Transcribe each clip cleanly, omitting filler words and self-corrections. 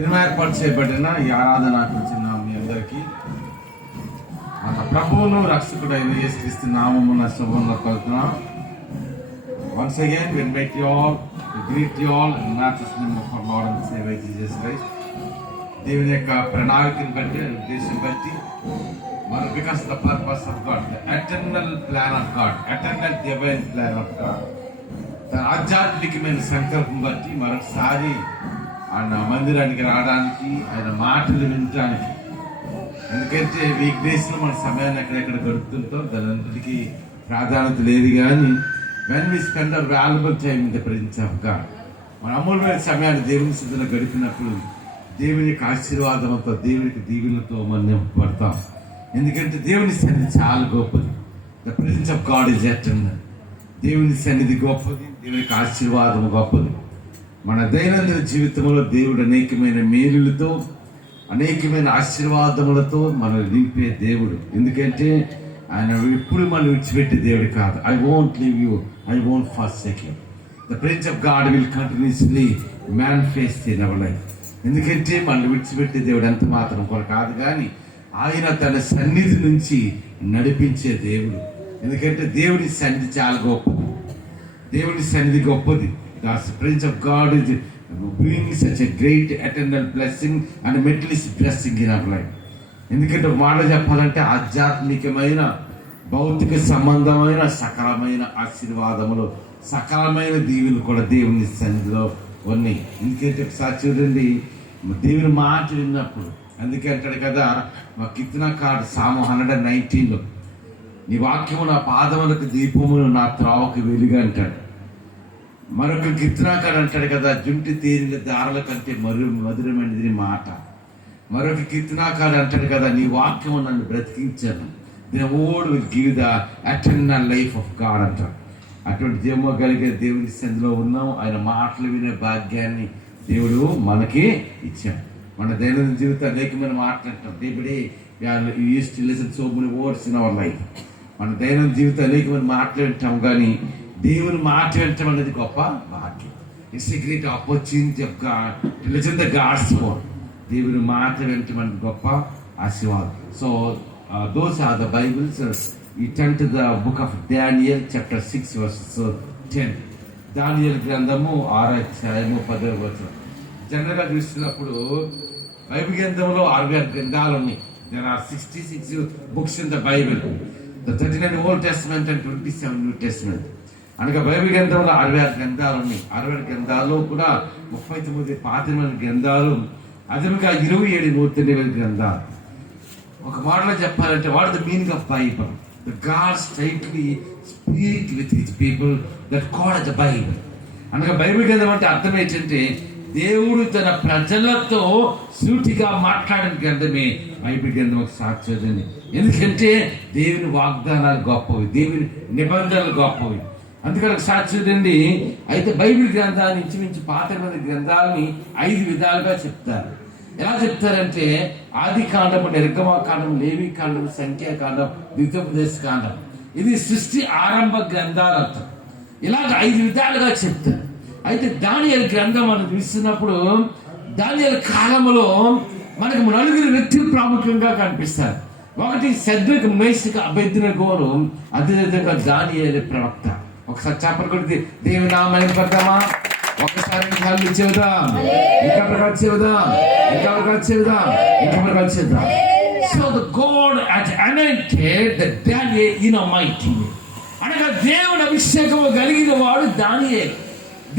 ఏర్పాటు చేయబడిన ఈ ఆరాధన వచ్చిన మీ అందరికీ మన ప్రభువును రక్షకుడైన యేసుక్రీస్తు నామమున శుభములు పలుకుతున్నాం. Once again we invite you all, we greet you all in the matchless name of our Lord and Savior Jesus Christ. దేవుని యొక్క ప్రణాళికను బట్టి ఉద్దేశం బట్టి మన because the purpose of God, the eternal plan of God, eternal divine plan of God, తన ఆధ్యాత్మికమైన సంకల్పం బట్టి మరొకసారి ఆయన మందిరానికి రావడానికి, ఆయన మాటలు వినడానికి. ఎందుకంటే వీక్ డేస్లో మన సమయాన్ని ఎక్కడెక్కడ గడుపుతుంటాం, దానంతటికీ ప్రాధాన్యత లేదు. కానీ when we spend our valuable time in the presence of God, మన అమూల్యమైన సమయాన్ని దేవుని సిద్ధంలో గడిపినప్పుడు దేవుని యొక్క ఆశీర్వాదంతో, దేవునికి దీవులతో మనం నింపబడతాం. ఎందుకంటే దేవుని సన్నిధి చాలా గొప్పది. The presence of God is eternal. దేవుని సన్నిధి గొప్పది, దేవుని యొక్క ఆశీర్వాదం గొప్పది. మన దైనందిన జీవితంలో దేవుడు అనేకమైన మేలులతో, అనేకమైన ఆశీర్వాదములతో మనల్ని నింపే దేవుడు. ఎందుకంటే ఆయన ఎప్పుడు మనం విడిచిపెట్టే దేవుడు కాదు. I won't leave you, I won't forsake you. The presence of God will continuously manifest in our life. ఎందుకంటే మనల్ని విడిచిపెట్టే దేవుడు ఎంత మాత్రం కూడా కాదు, కానీ ఆయన తన సన్నిధి నుంచి నడిపించే దేవుడు. ఎందుకంటే దేవుని సన్నిధి చాలా గొప్పది, దేవుని సన్నిధి గొప్పది. The presence of God is bringing such a great eternal blessing and materialist blessing in our life. ఎందుకంటే ఒక మాట చెప్పాలంటే ఆధ్యాత్మికమైన, భౌతిక సంబంధమైన సకలమైన ఆశీర్వాదములు, సకలమైన దీవులు కూడా దేవుని సన్నిధిలో ఉన్నాయి. ఎందుకంటే ఒకసారి చూడండి, దేవుని మాట విన్నప్పుడు, అందుకే అంటాడు కదా మా కీర్తనకారుడు సాము 119లో, నీ వాక్యము నా పాదములకు దీపములు, నా త్రావకు వెలుగు అంటాడు. మరొక కీర్తనకారుడు అంటాడు కదా, జుంటి తీరిన దారుల కంటే మధురమైనది మాట. మరొక కీర్తనకారుడు అంటాడు కదా, నీ వాక్యం నన్ను బ్రతికించాను. The word will give the eternal life of God అంటాడు. అటువంటి జీవము కలిగే దేవుని సంధిలో ఉన్నాం. ఆయన మాటలు వినే భాగ్యాన్ని దేవుడు మనకి ఇచ్చాడు. మన దైనందిన జీవితం అనేకమైన మాట్లాడటం, దేవుడే use to listen so many words in our life. మన దైనందిన జీవితం అనేకమైన మాటలు వింటాం, కానీ దేవుని మాట వినటం అనేది గొప్ప భాగ్యం. It's a great opportunity of God to listen the God's word. దేవుని మాట వినటం అనేది గొప్ప ఆశీర్వాదం. So those are the Bibles. You turn to the book of Daniel chapter 6 verses 10. దానియేలు గ్రంథము 6వ అధ్యాయము 10వ వచనం. జనరల్గా చూస్తున్నప్పుడు బైబిల్ గ్రంథంలో 66 గ్రంథాలు ఉన్నాయి. There are 66 books in the Bible. The 39 Old Testament and 27 New Testament. అనగా బైబిల్ గ్రంథంలో 66 గ్రంథాలు ఉన్నాయి. 66 గ్రంథాల్లో కూడా 39 పాతమైన గ్రంథాలు, అదనంగా 27 నూతన గ్రంథాలు. ఒక మాటలో చెప్పాలంటే what the meaning of Bible? The God strictly speak with his people that called the Bible. అనగా బైబిల్ గ్రంథం అంటే అర్థం ఏంటంటే దేవుడు తన ప్రజలతో సూటిగా మాట్లాడిన గ్రంథమే బైబిల్ గ్రంథం. ఒక సాక్ష్యం. ఎందుకంటే దేవుని వాగ్దానాలు గొప్పవి, దేవుని నిబంధనలు గొప్పవి. అందుకని ఒక సాక్ష్యం. అయితే బైబిల్ గ్రంథాన్ని ఇంచుమించు పాతమైన గ్రంథాలని 5 విధాలుగా చెప్తారు. ఎలా చెప్తారంటే ఆది కాండము, నిర్గమకాండం, లేవి కాండం, సంఖ్యాకాండం, ద్వితోపదేశ కాండం. ఇది సృష్టి ఆరంభ గ్రంథాలు అంటారు. ఇలాగ 5 విధాలుగా చెప్తారు. అయితే దానియేలు గ్రంథం మనం చూస్తున్నప్పుడు దానియేలు కాలంలో మనకు 4 వ్యక్తులు ప్రాముఖ్యంగా కనిపిస్తారు. ఒకటి షద్రక్, మేషక్, అబేద్నెగోను, అదేవిధంగా దానియేలు ప్రవక్త. ఒకసారి చెప్పలు కొడితే దేవుని నామాన్ని పడతామా? ఒకసారి కళ్ళు చెబుదాం, ఇంకా ప్రకాశం చెబుదాం, ఇంకా ప్రకాశం చెబుదాం, ఇంకా ప్రకాశం చెబుదాం. So the God has anointed the Daniel in a mighty way. అనగా దేవుని అభిషేకము కలిగిన వాడు దానియేలు.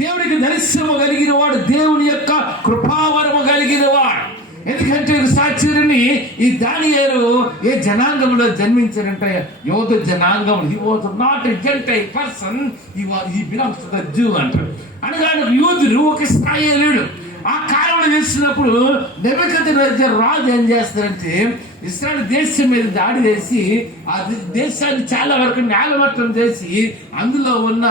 దేవునికి దర్శనము కలిగిన వాడు, దేవుని యొక్క కృపావరము కలిగిన వాడు. ఎందుకంటే సాక్షుడిని ఈ దానియేలు ఏ జనాంగంలో జన్మించారంటే యోధ జనాంగం. He was not a gentile person, he belongs to the Jew అంటారు. అనగా యూదుడు, ఒక ఇశ్రాయేలీయుడు. ఆ కాలంలో చేసినప్పుడు నెబుకద్నెజర్ రాజు ఏం చేస్తారంటే ఇశ్రాయేలు దేశం మీద దాడి చేసి ఆ దేశాన్ని చాలా వరకు నేలమట్టం చేసి అందులో ఉన్న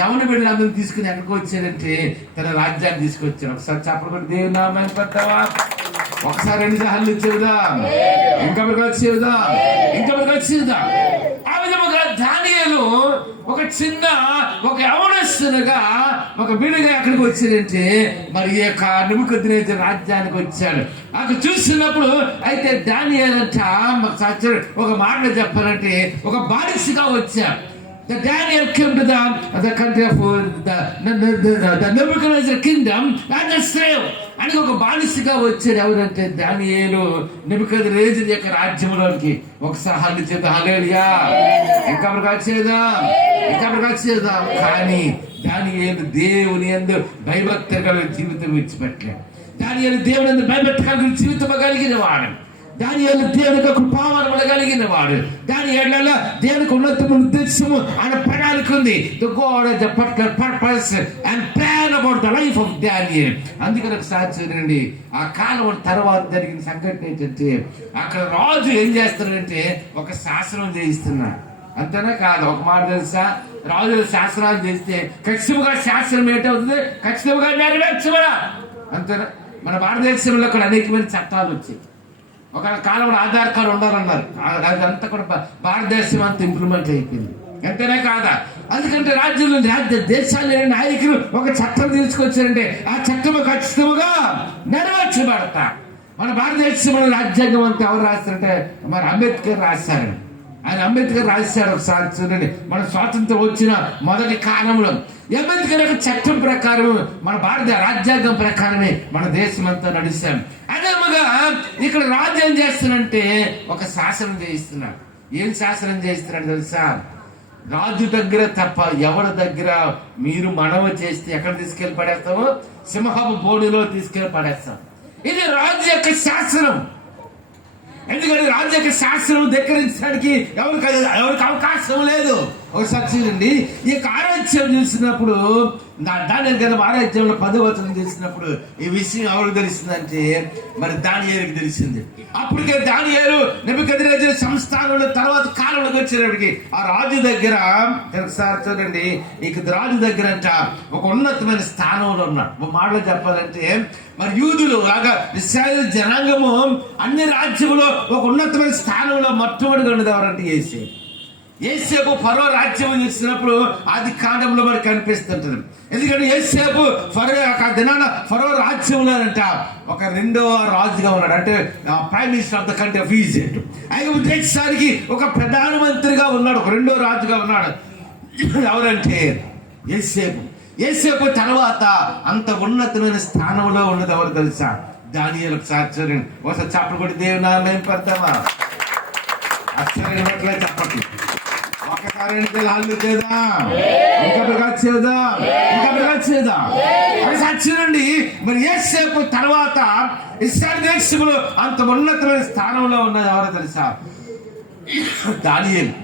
యవన బిడ్డలందరినీ తీసుకుని ఎక్కడికి వచ్చారంటే తన రాజ్యాన్ని తీసుకొచ్చారు. ఒకసారి చెప్పబడి దేవుని నామాన్ని పెడతావా? ఒకసారి 2 సార్లు చెబుదాం, ఇంకా ప్రకాశం చెబుదాం, ఇంకా ప్రకాశం చెబుదాం. ఆ విధముగా దానియేలు ఒక యవనస్తునుగా ఒక బిడ్డగా ఎక్కడికి వచ్చిందంటే మరి ఈ యొక్క నెబుకద్నెజరు రాజ్యానికి వచ్చాడు. అక్కడ చూస్తున్నప్పుడు అయితే దానియేలు అంట ఒక మాటలో చెప్పాలంటే ఒక బానిసగా వచ్చాడు. The Daniel came to the country of the Nebuchadnezzar kingdom as a slave. అని ఒక బానిసగా వచ్చాడు. ఎవరంటే దానియేలు నెబుకద్నెజరు యొక్క రాజ్యంలోనికి. ఒకసారి హల్లు చేత హల్లెలూయా. ఇంకా వచ్చేద్దాం. కానీ దానియేలు దేవుని యందు భయభక్తి కలిగిన జీవితం విడిచిపెట్టలేదు. దానియేలు దేవుని యందు భయభక్తి కలిగిన జీవితం కలిగిన వాడు. దానియేలు దేవునికి కృపావరములు కలిగిన వాడు. దానియేలులో దేవునికి ఉన్నతమైన ఉద్దేశము ఆయన ప్రణాళిక ఉంది. The God has a particular purpose and plan about the life of Daniel. అందుకని ఒకసారి చూడండి, ఆ కాలం తర్వాత జరిగిన సంఘటన ఏంటంటే అక్కడ రాజు ఏం చేస్తున్నాడంటే ఒక శాసనం చేయిస్తున్నాడు. అంతేనా కాదు? ఒక మాట తెలుసా, రాజుల శాసనాలు చేస్తే ఖచ్చితంగా శాసనం ఏంటవుతుంది? ఖచ్చితంగా నెరవేర్చబడ. అంతేనా? మన భారతదేశంలో కూడా అనేకమైన చట్టాలు వచ్చాయి. ఒక కాలంలో ఆధార్ కార్డు ఉండాలన్నారు. అదంతా కూడా భారతదేశం అంతా ఇంప్లిమెంట్ అయిపోయింది. అంతేనే కాదా? అందుకంటే రాజ్యంలో దేశాల నాయకులు ఒక చట్టం తీసుకొచ్చారంటే ఆ చట్టం ఖచ్చితంగా నెరవేర్చబడతా. మన భారతదేశంలో రాజ్యాంగం అంతా ఎవరు రాస్తారంటే మరి అంబేద్కర్ రాశారు. ఆయన అంబేద్కర్ రాశాడు. ఒకసారి చూడండి, మన స్వాతంత్రం వచ్చిన మొదటి కాలంలో అంబేద్కర్ యొక్క చట్టం ప్రకారం మన భారత రాజ్యాంగం ప్రకారమే మన దేశం అంతా నడిస్తాం. అదేమగా ఇక్కడ రాజు ఏం చేస్తున్నాడంటే ఒక శాసనం చేయిస్తున్నాడు. ఏం శాసనం చేయిస్తున్నాడు తెలుసా? రాజు దగ్గర తప్ప ఎవరి దగ్గర మీరు మనవి చేస్తే ఎక్కడ తీసుకెళ్లి పడేస్తామో సింహపు బోడిలో తీసుకెళ్లి పడేస్తాం. ఇది రాజు యొక్క శాసనం. ఎందుకంటే రాజు యొక్క శాస్త్రం ధిక్కరించడానికి ఎవరికి అవకాశం లేదు. ఒకసారి చూడండి, ఈ ఆరాధ్యం చూసినప్పుడు దానియేలు కదా ఆరాధ్యంలో 10వ వచనం చూసినప్పుడు ఈ విషయం ఎవరికి తెలిసిందంటే మరి దానియేలుకి తెలిసింది. అప్పటికే దానియేలు నెబుకద్నెజరు సంస్థానంలో తర్వాత కాలంలోకి వచ్చేటప్పటికి ఆ రాజు దగ్గర ఒకసారి చూడండి, ఇక రాజు దగ్గర అంట ఒక ఉన్నతమైన స్థానంలో ఉన్నాడు. ఒక మాటలో చెప్పాలంటే మరి యూదులు లాగా ఇశ్రాయేలు జనాంగము అన్ని రాజ్యంలో ఒక ఉన్నతమైన స్థానంలో మొట్టమొదటిగా ఉన్నది ఎవరంటే యేసేపు ఫరో రాజ్యం చూసినప్పుడు ఆది కాండంలో మనకు కనిపిస్తుంటది. ఎందుకంటే యేసేపు దినాన ఫరో రాజ్యంలోనంట ఒక 2వ రాజుగా ఉన్నాడు. అంటే prime minister of the country of Egypt. ఆయన దేశానికి ఒక ప్రధానమంత్రిగా ఉన్నాడు, ఒక 2వ రాజుగా ఉన్నాడు. ఎవరంటే యేసేపు తర్వాత అంత ఉన్నతమైన స్థానంలో ఉన్నది ఎవరు తెలుసా? దానియేలు. ఒకసారి చూడండి, ఒకసారి చప్పట్లు కొట్టి దేవుని నామమున మేము పెడతామా? ఆశ్చర్యపట్లే చప్పట్లు. ఒకసారి హల్లు చేద్దాం, ఇంకొకటి చేద్దాం. ఒకసారి చూడండి, మరి యేసేపు తర్వాత ఇశ్రాయేలు దేశంలో అంత ఉన్నతమైన స్థానంలో ఉన్నది ఎవరో తెలుసా?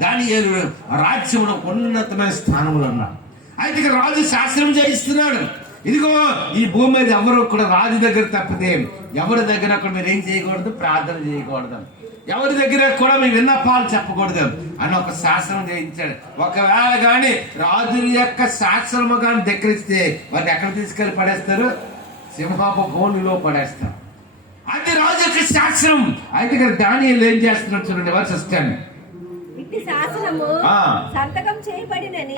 దానియేలు రాజ్యంలో ఉన్నతమైన స్థానంలో ఉన్నాడు. అయితే ఇక్కడ రాజు శాస్త్రం చేయిస్తున్నాడు. ఇదిగో ఈ భూమి మీద ఎవరు కూడా రాజు దగ్గర తప్పితే ఎవరి దగ్గర కూడా మీరు ఏం చేయకూడదు, ప్రార్థన చేయకూడదు, ఎవరి దగ్గర కూడా మీ విన్నపాలు చెప్పకూడదు అని ఒక శాసనం చేయించాడు. ఒకవేళ కానీ రాజుల యొక్క శాస్త్రము కానీ ధిక్కరిస్తే వాటిని ఎక్కడ తీసుకెళ్లి పడేస్తారు? సింహపు బోనులో పడేస్తారు. అది రాజు యొక్క శాస్త్రం. అయితే ఇక్కడ దానియేలు ఏం చేస్తున్నాడు చూడండి, వర్సెస్ 10. ఇట్టి శాసనము సంతకం చేయబడినని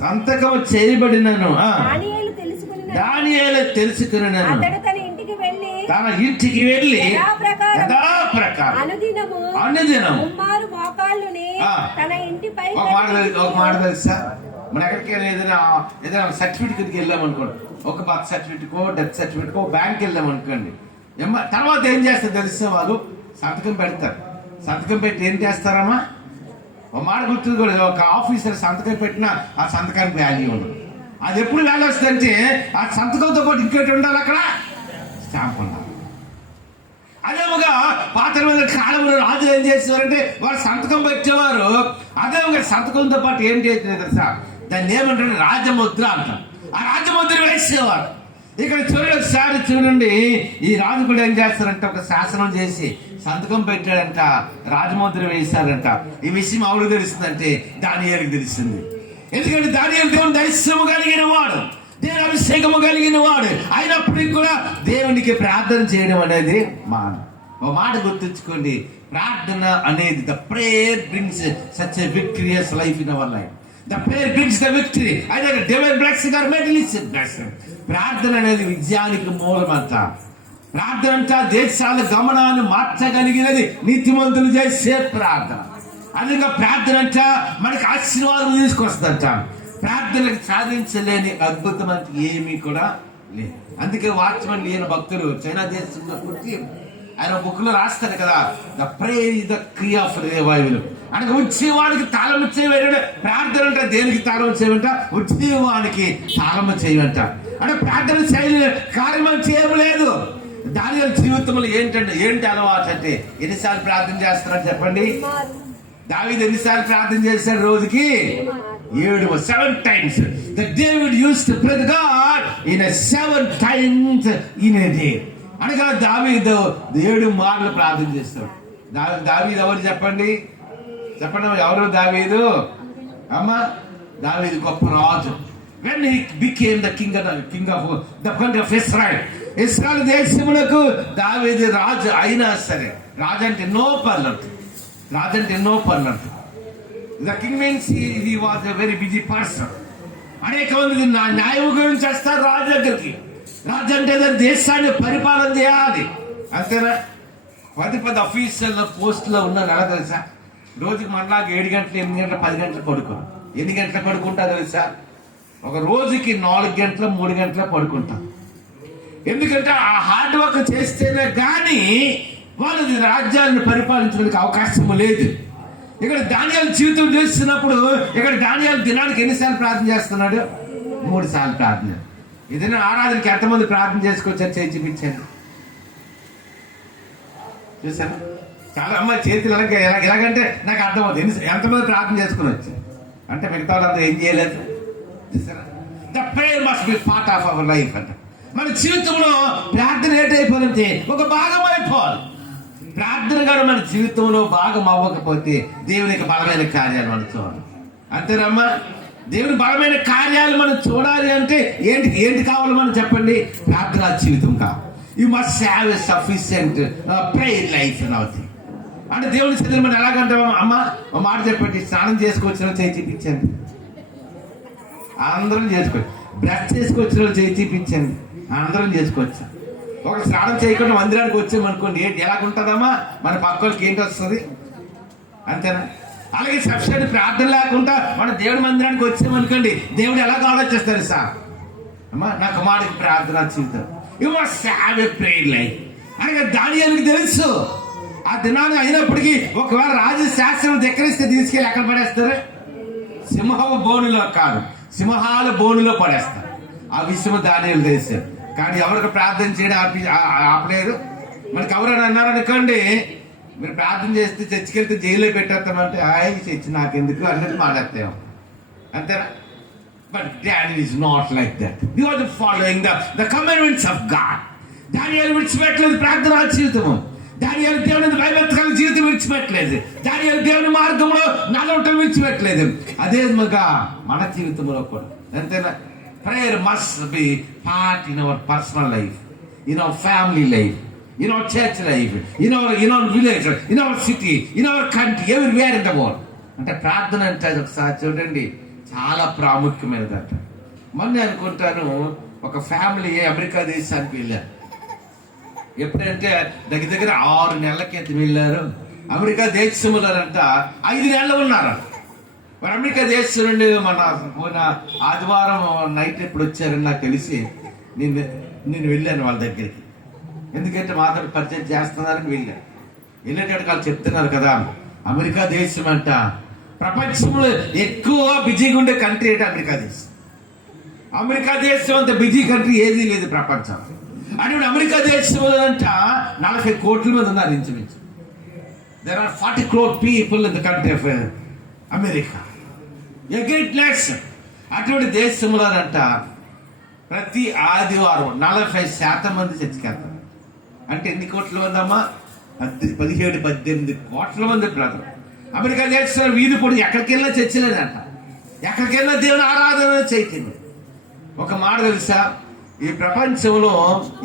సంతకం చేయబడినను దానియేలు తెలుసుకుని అతడు తన ఇంటికి వెళ్ళి యథాప్రకారం అనుదినము మోకాళ్ళుని తన ఇంటిపై ఒక మాట తెలుసా? మన ఎక్కడికైనా ఏదైనా సర్టిఫికెట్కి వెళ్ళామనుకోండి, ఒక బర్త్ సర్టిఫికెట్కో డెత్ సర్టిఫికెట్కో బ్యాంక్ వెళ్ళామనుకోండి, తర్వాత ఏం చేస్తారు తెలుసా? వాళ్ళు సంతకం పెడతారు. సంతకం పెట్టి ఏం చేస్తారమ్మా? ఒక మాట గుర్తుంది కూడా, ఒక ఆఫీసర్ సంతకం పెట్టినా ఆ సంతకానికి వాల్యూ ఉండదు. అది ఎప్పుడు వాల్యూ వస్తుందంటే ఆ సంతకంతో పాటు ఇంకోటి ఉండాలి, అక్కడ స్టాంప్ ఉండాలి. అదేవిధంగా పాత కాలంలో రాజులు ఏం చేసేవారంటే వారు సంతకం పెట్టేవారు. అదేవిధంగా సంతకంతో పాటు ఏం చేసేది తెలుసా? దాన్ని ఏమంటారు? రాజముద్ర అంటారు. ఆ రాజముద్ర వేసేవారు. ఇక్కడ చూడండి, ఒకసారి చూడండి, ఈ రాజు కూడా ఏం చేస్తారంటే ఒక శాసనం చేసి సంతకం పెట్టాడంట, రాజముద్ర వేశారంట. ఈ విషయం ఎవరికి తెలుస్తుందంటే దానియేలుకి తెలిసింది. ఎందుకంటే దానియేలు దేవుని దైత్యము కలిగిన వాడు, దేవుని అభిషేకము కలిగిన వాడు. అయినప్పటికీ కూడా దేవునికి ప్రార్థన చేయడం అనేది మాన. ఒక మాట గుర్తుంచుకోండి, ప్రార్థన అనేది the prayer brings such a విక్టరియస్ life in our life. The prayer brings the victory, either divine blessing are materialistic blessing. ప్రార్థన అనేది విజయానికి మూలమంట. ప్రార్థన అంతా దేశాల గమనాన్ని మార్చగలిగినది నీతిమంతులు చేసే ప్రార్థన. అందుకే ప్రార్థన అంట మనకి ఆశీర్వాదం తీసుకొస్తుందంట. ప్రార్థనకు సాధించలేని అద్భుతం అంటే ఏమీ కూడా లేదు. అందుకే వాచ్మన్ లేని భక్తులు చైనా దేశంలో పుట్టి ఆయన బుక్ లో రాస్తారు కదా, the prayer is the key of revival. అనగా ఉద్యమానికి తాళం చేయమంటే ప్రార్థన అంటే దేనికి తాళం చేయమంట? ఉద్యమానికి తాళం చేయమంట. అంటే ప్రార్థన శైలి కార్యం చేయలేదు. దానియేలు జీవితంలో ఏంటి అలవాటు అంటే ఎన్నిసార్లు ప్రార్థన చేస్తున్నాడు చెప్పండి? దావీదు ఎన్నిసార్లు ప్రార్థన చేశాడు? రోజుకి 7 times. The David used to pray to God in a 7 times in a day. అనగా దావీదు 7 మార్లు ప్రార్థన చేస్తాడు. దావీదు ఎవరు చెప్పండి? ఎవరు దావీదు? దావీదు గొప్ప రాజు. When he became the king of the country of Israel, ఇశ్రాయేలు దేశములకు దావీదు రాజు అయినా సరే, రాజు అంటే ఎన్నో పనులు. The king means he was a very busy person. అనేక మంది న్యాయం గురించి వస్తారు రాజు దగ్గరికి. రాజు అంటే దేశాన్ని పరిపాలన చేయాలి, అంతేనా? 10 అఫీషియల్ పోస్టులో ఉన్నారు. ఎలా తెలుసా? రోజుకి మనలాగా 7 గంటలు, 8 గంటలు, 10 గంటలు పడుకోరు. ఎన్ని గంటలు పడుకుంటా తెలుసా? ఒక రోజుకి 4 గంటలు, 3 గంటలు పడుకుంటాం. ఎందుకంటే ఆ హార్డ్ వర్క్ చేస్తేనే కానీ వాళ్ళది రాజ్యాన్ని పరిపాలించడానికి అవకాశం లేదు. ఇక్కడ దానియేలు జీవితం చేస్తున్నప్పుడు ఇక్కడ దానియేలు దినానికి ఎన్నిసార్లు ప్రార్థన చేస్తున్నాడు? 3 సార్లు ప్రార్థన. ఏదైనా ఆరాధనకి ఎంతమంది ప్రార్థన చేసుకొచ్చారు? చేయి చూపించాను. చూసారా? చాలా అమ్మాయి చేతులు ఎలాగంటే నాకు అర్థమవుతుంది ఎంతమంది ప్రార్థన చేసుకుని వచ్చారు అంటే మిగతా వాళ్ళంతా ఏం చేయలేదు. చూసారా? The prayer must be part of our life అంట. మన జీవితంలో ప్రార్థన ఏంటైపోవాలంటే ఒక భాగం అయిపోవాలి. ప్రార్థన గారు మన జీవితంలో భాగం అవ్వకపోతే దేవునికి బలమైన కార్యాలు మనం చూడాలి. అంతేనమ్మా? దేవుని బలమైన కార్యాలు మనం చూడాలి అంటే ఏంటి కావాలి మనం చెప్పండి? ప్రార్థనా జీవితం కావాలి. You must have a sufficient prayer life అవుతుంది. అంటే దేవుని సన్నిధిలో మనం ఎలాగంటాం? అమ్మ ఒక మాట చెప్పండి, స్నానం చేసుకొచ్చిన చేయి చూపించండి. అందరం చేసుకోవచ్చు. బ్రష్ చేసుకొచ్చిన చేయి చూపించండి. అందరం చేసుకోవచ్చు. ఒక స్నానం చేయకుండా మందిరానికి వచ్చామనుకోండి, ఎలాగుంటుందమ్మా? మన పక్కలకి ఏంటి వస్తుంది? అంతేనా? అలాగే సఫిషియెంట్ ప్రార్థన లేకుండా మన దేవుడి మందిరానికి వచ్చామనుకోండి, దేవుడు ఎలాగ ఆలోచిస్తారు సార్? అమ్మా నా కుమారుడికి ప్రార్థన జీవితం, you must have a prayer life. అనగా దానియేలుకి తెలుసు ఆ దినాన్ని అయినప్పటికీ ఒకవేళ రాజశాస్త్రం ధిక్కరిస్తే తీసుకెళ్ళి ఎక్కడ పడేస్తారు? సింహపు బోనులో కాదు, సింహాల బోనులో పడేస్తారు. ఆ విషయం దానియేలు తెలుసు. కానీ ఎవరికి ప్రార్థన చేయడం ఆపలేదు. మనకి ఎవరైనా అన్నారనుకోండి, మీరు ప్రార్థన చేస్తే చర్చికి వెళ్తే జైల్లో పెట్టేస్తామంటే చర్చి నాకెందుకు అన్నది మాట్లాడతాం, అంతేనా? But Daniel is not like that. He was following the commandments of God. దానియేలు విడిచిపెట్టలేదు ప్రార్థనా జీవితము. దానియేలు దేవుని భయభక్తుల జీవితం విడిచిపెట్టలేదు. దానియేలు దేవుని మార్గంలో నడవటం విడిచిపెట్టలేదు. అదే విధంగా మన జీవితంలో కూడా అంతేనా? Prayer must be part in our personal life, in our family life, in our church life, in our village, in our city, in our country, everywhere in the world. అంటే ప్రార్థన అంటే ఒకసారి చూడండి చాలా ప్రాముఖ్యమైనదంట. మొన్న అనుకుంటాను ఒక ఫ్యామిలీ అమెరికా దేశానికి వెళ్ళారు. ఎప్పుడంటే దగ్గర 6 నెలల క్రితం వెళ్ళారు. అమెరికా దేశంలో అంట 5 నెలలు ఉన్నారు. మరి అమెరికా దేశం నుండి మొన్న ఆదివారం నైట్ ఎప్పుడు వచ్చారని నాకు తెలిసి నేను వెళ్ళాను వాళ్ళ దగ్గరికి. ఎందుకంటే మాతో పరిచయం చేస్తున్నారని వెళ్ళాను. వెళ్ళేటట్టు వాళ్ళు చెప్తున్నారు కదా, అమెరికా దేశం అంట ప్రపంచంలో ఎక్కువ బిజీగా ఉండే కంట్రీ అంటే అమెరికా దేశం. అమెరికా దేశం అంత బిజీ కంట్రీ ఏదీ లేదు ప్రపంచం. అంటే అమెరికా దేశంలో అంట 40 కోట్ల మంది ఉన్నారు ఇంచుమించు. There are 40 crore people in the country of America. A great nation. అటువంటి దేశంలోనంట ప్రతి ఆదివారం 40% మంది చర్చికెళ్తారు. అంటే ఎన్ని కోట్ల మంది అమ్మా? 17-18 కోట్ల మంది ప్రజలు. అమెరికా దేశంలో వీధి పొడి ఎక్కడికి వెళ్ళినా చర్చలేదంట. ఎక్కడికి వెళ్ళినా దేవుని ఆరాధన చైతన్యం. ఒక మాట తెలుసా, ఈ ప్రపంచంలో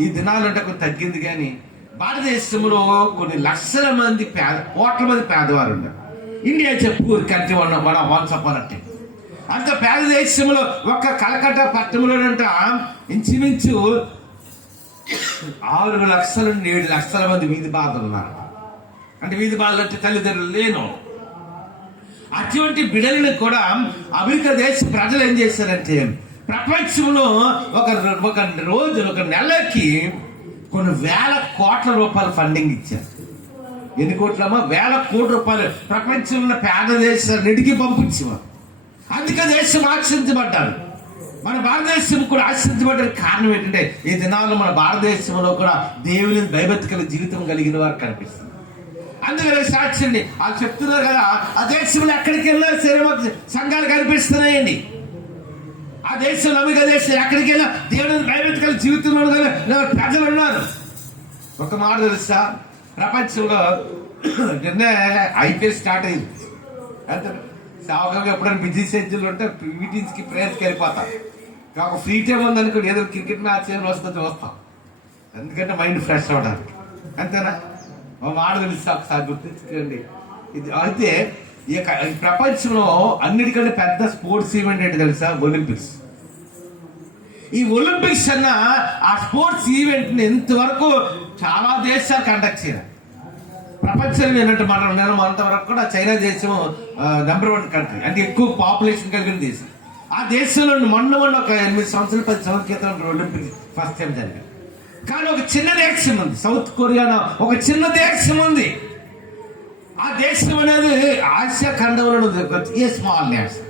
ఈ దినాలంటే కొంచెం తగ్గింది కానీ భారతదేశంలో కొన్ని లక్షల మంది కోట్ల మంది పేదవారు ఉన్నారు. ఇండియా చెప్పు country once upon a time. అంత పేద దేశంలో ఒక్క కలకత్తా పట్టణంలోనంట ఇంచుమించు 6 లక్షల నుండి 7 లక్షల మంది వీధి బాధలు ఉన్నారు. అంటే వీధి బాధలు అంటే తల్లిదండ్రులు లేను. అటువంటి బిడ్డలను కూడా అమెరికా దేశ ప్రజలు ఏం చేశారంటే ప్రపంచంలో ఒక నెలకి కొన్ని వేల కోట్ల రూపాయలు ఫండింగ్ ఇచ్చారు. ఎన్ని కోట్లమ్మా? 1000 కోట్ల రూపాయలు ప్రపంచంలో పేద దేశాలన్నిటికీ పంపించేవారు. అందుకే దేశం ఆశ్రయించబడ్డారు. మన భారతదేశం కూడా ఆశ్రయించబడ్డానికి కారణం ఏంటంటే ఈ దినాల్లో మన భారతదేశంలో కూడా దేవుని భయభక్తుల జీవితం కలిగిన వారు కనిపిస్తుంది. అందుకనే సాక్షిని వాళ్ళు చెప్తున్నారు కదా, ఆ దేశంలో ఎక్కడికి వెళ్ళినా సరే సంఘాలు కనిపిస్తున్నాయండి. ఆ దేశంలో అమెరికా దేశం ఎక్కడికి వెళ్ళినా దేవుని భయభక్తుల జీవితంలో ప్రజలు ఉన్నారు. ఒక మాట తెలుసా, ప్రపంచంలో నిన్న ఐపీఎల్ స్టార్ట్ అయింది. అంతే సావకంగా ఎప్పుడైనా బిజీ షెడ్యూల్ ఉంటే మీటింగ్స్కి ప్రేయర్స్కి వెళ్ళిపోతాం. ఒక ఫ్రీ టైం ఉందనుకోండి, ఏదో క్రికెట్ మ్యాచ్ ఏమైనా వస్తే చూస్తాం. ఎందుకంటే మైండ్ ఫ్రెష్ అవ్వడానికి. అంతేనా? ఒక మాట తెలుసా, ఒకసారి గుర్తించుకోండి. ఇది అయితే ఈ ప్రపంచంలో అన్నిటికంటే పెద్ద స్పోర్ట్స్ ఈవెంట్ ఏంటి తెలుసా? ఒలింపిక్స్. ఈ ఒలింపిక్స్ అన్న ఆ స్పోర్ట్స్ ఈవెంట్ని ఇంతవరకు చాలా దేశాలు కండక్ట్ చేయాలి. ప్రపంచంలో ఏంటంటే మనం అంతవరకు కూడా చైనా దేశం నెంబర్ 1 కంట్రీ, అంటే ఎక్కువ పాపులేషన్ కలిగిన దేశం. ఆ దేశంలో మొన్న ఒక 8 సంవత్సరాలు 10 సంవత్సరాల క్రితం ఒలింపిక్స్ ఫస్ట్ టైం జరిగింది. కానీ ఒక చిన్న దేశం ఉంది, సౌత్ కొరియా ఒక చిన్న దేశం ఉంది. ఆ దేశం అనేది ఆసియా ఖండంలో ఏ స్మాల్ నేషన్.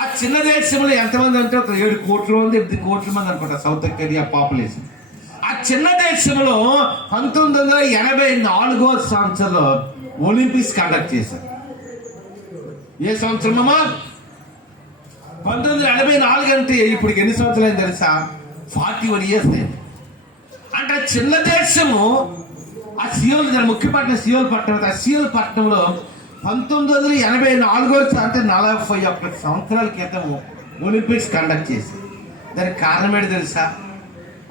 ఆ చిన్న దేశంలో ఎంతమంది అంటే ఒక 7 కోట్ల మంది 8 కోట్ల మంది అనుకుంటా సౌత్ కొరియా పాపులేషన్. ఆ చిన్న దేశంలో 1984వ సంవత్సరంలో ఒలింపిక్స్ కండక్ట్ చేశారు. ఏ సంవత్సరం అమ్మా? 1984 అంటే ఇప్పుడు ఎన్ని సంవత్సరాలు అయింది తెలుసా? 41 years అయింది. అంటే చిన్న దేశము ఆ సియోల్ ముఖ్య పట్టణం సియోల్ పట్టణం. ఆ సియోల్ పట్టణంలో 1984 అంటే 41 సంవత్సరాల క్రితం ఒలింపిక్స్ కండక్ట్ చేశారు. దానికి కారణం ఏంటి తెలుసా?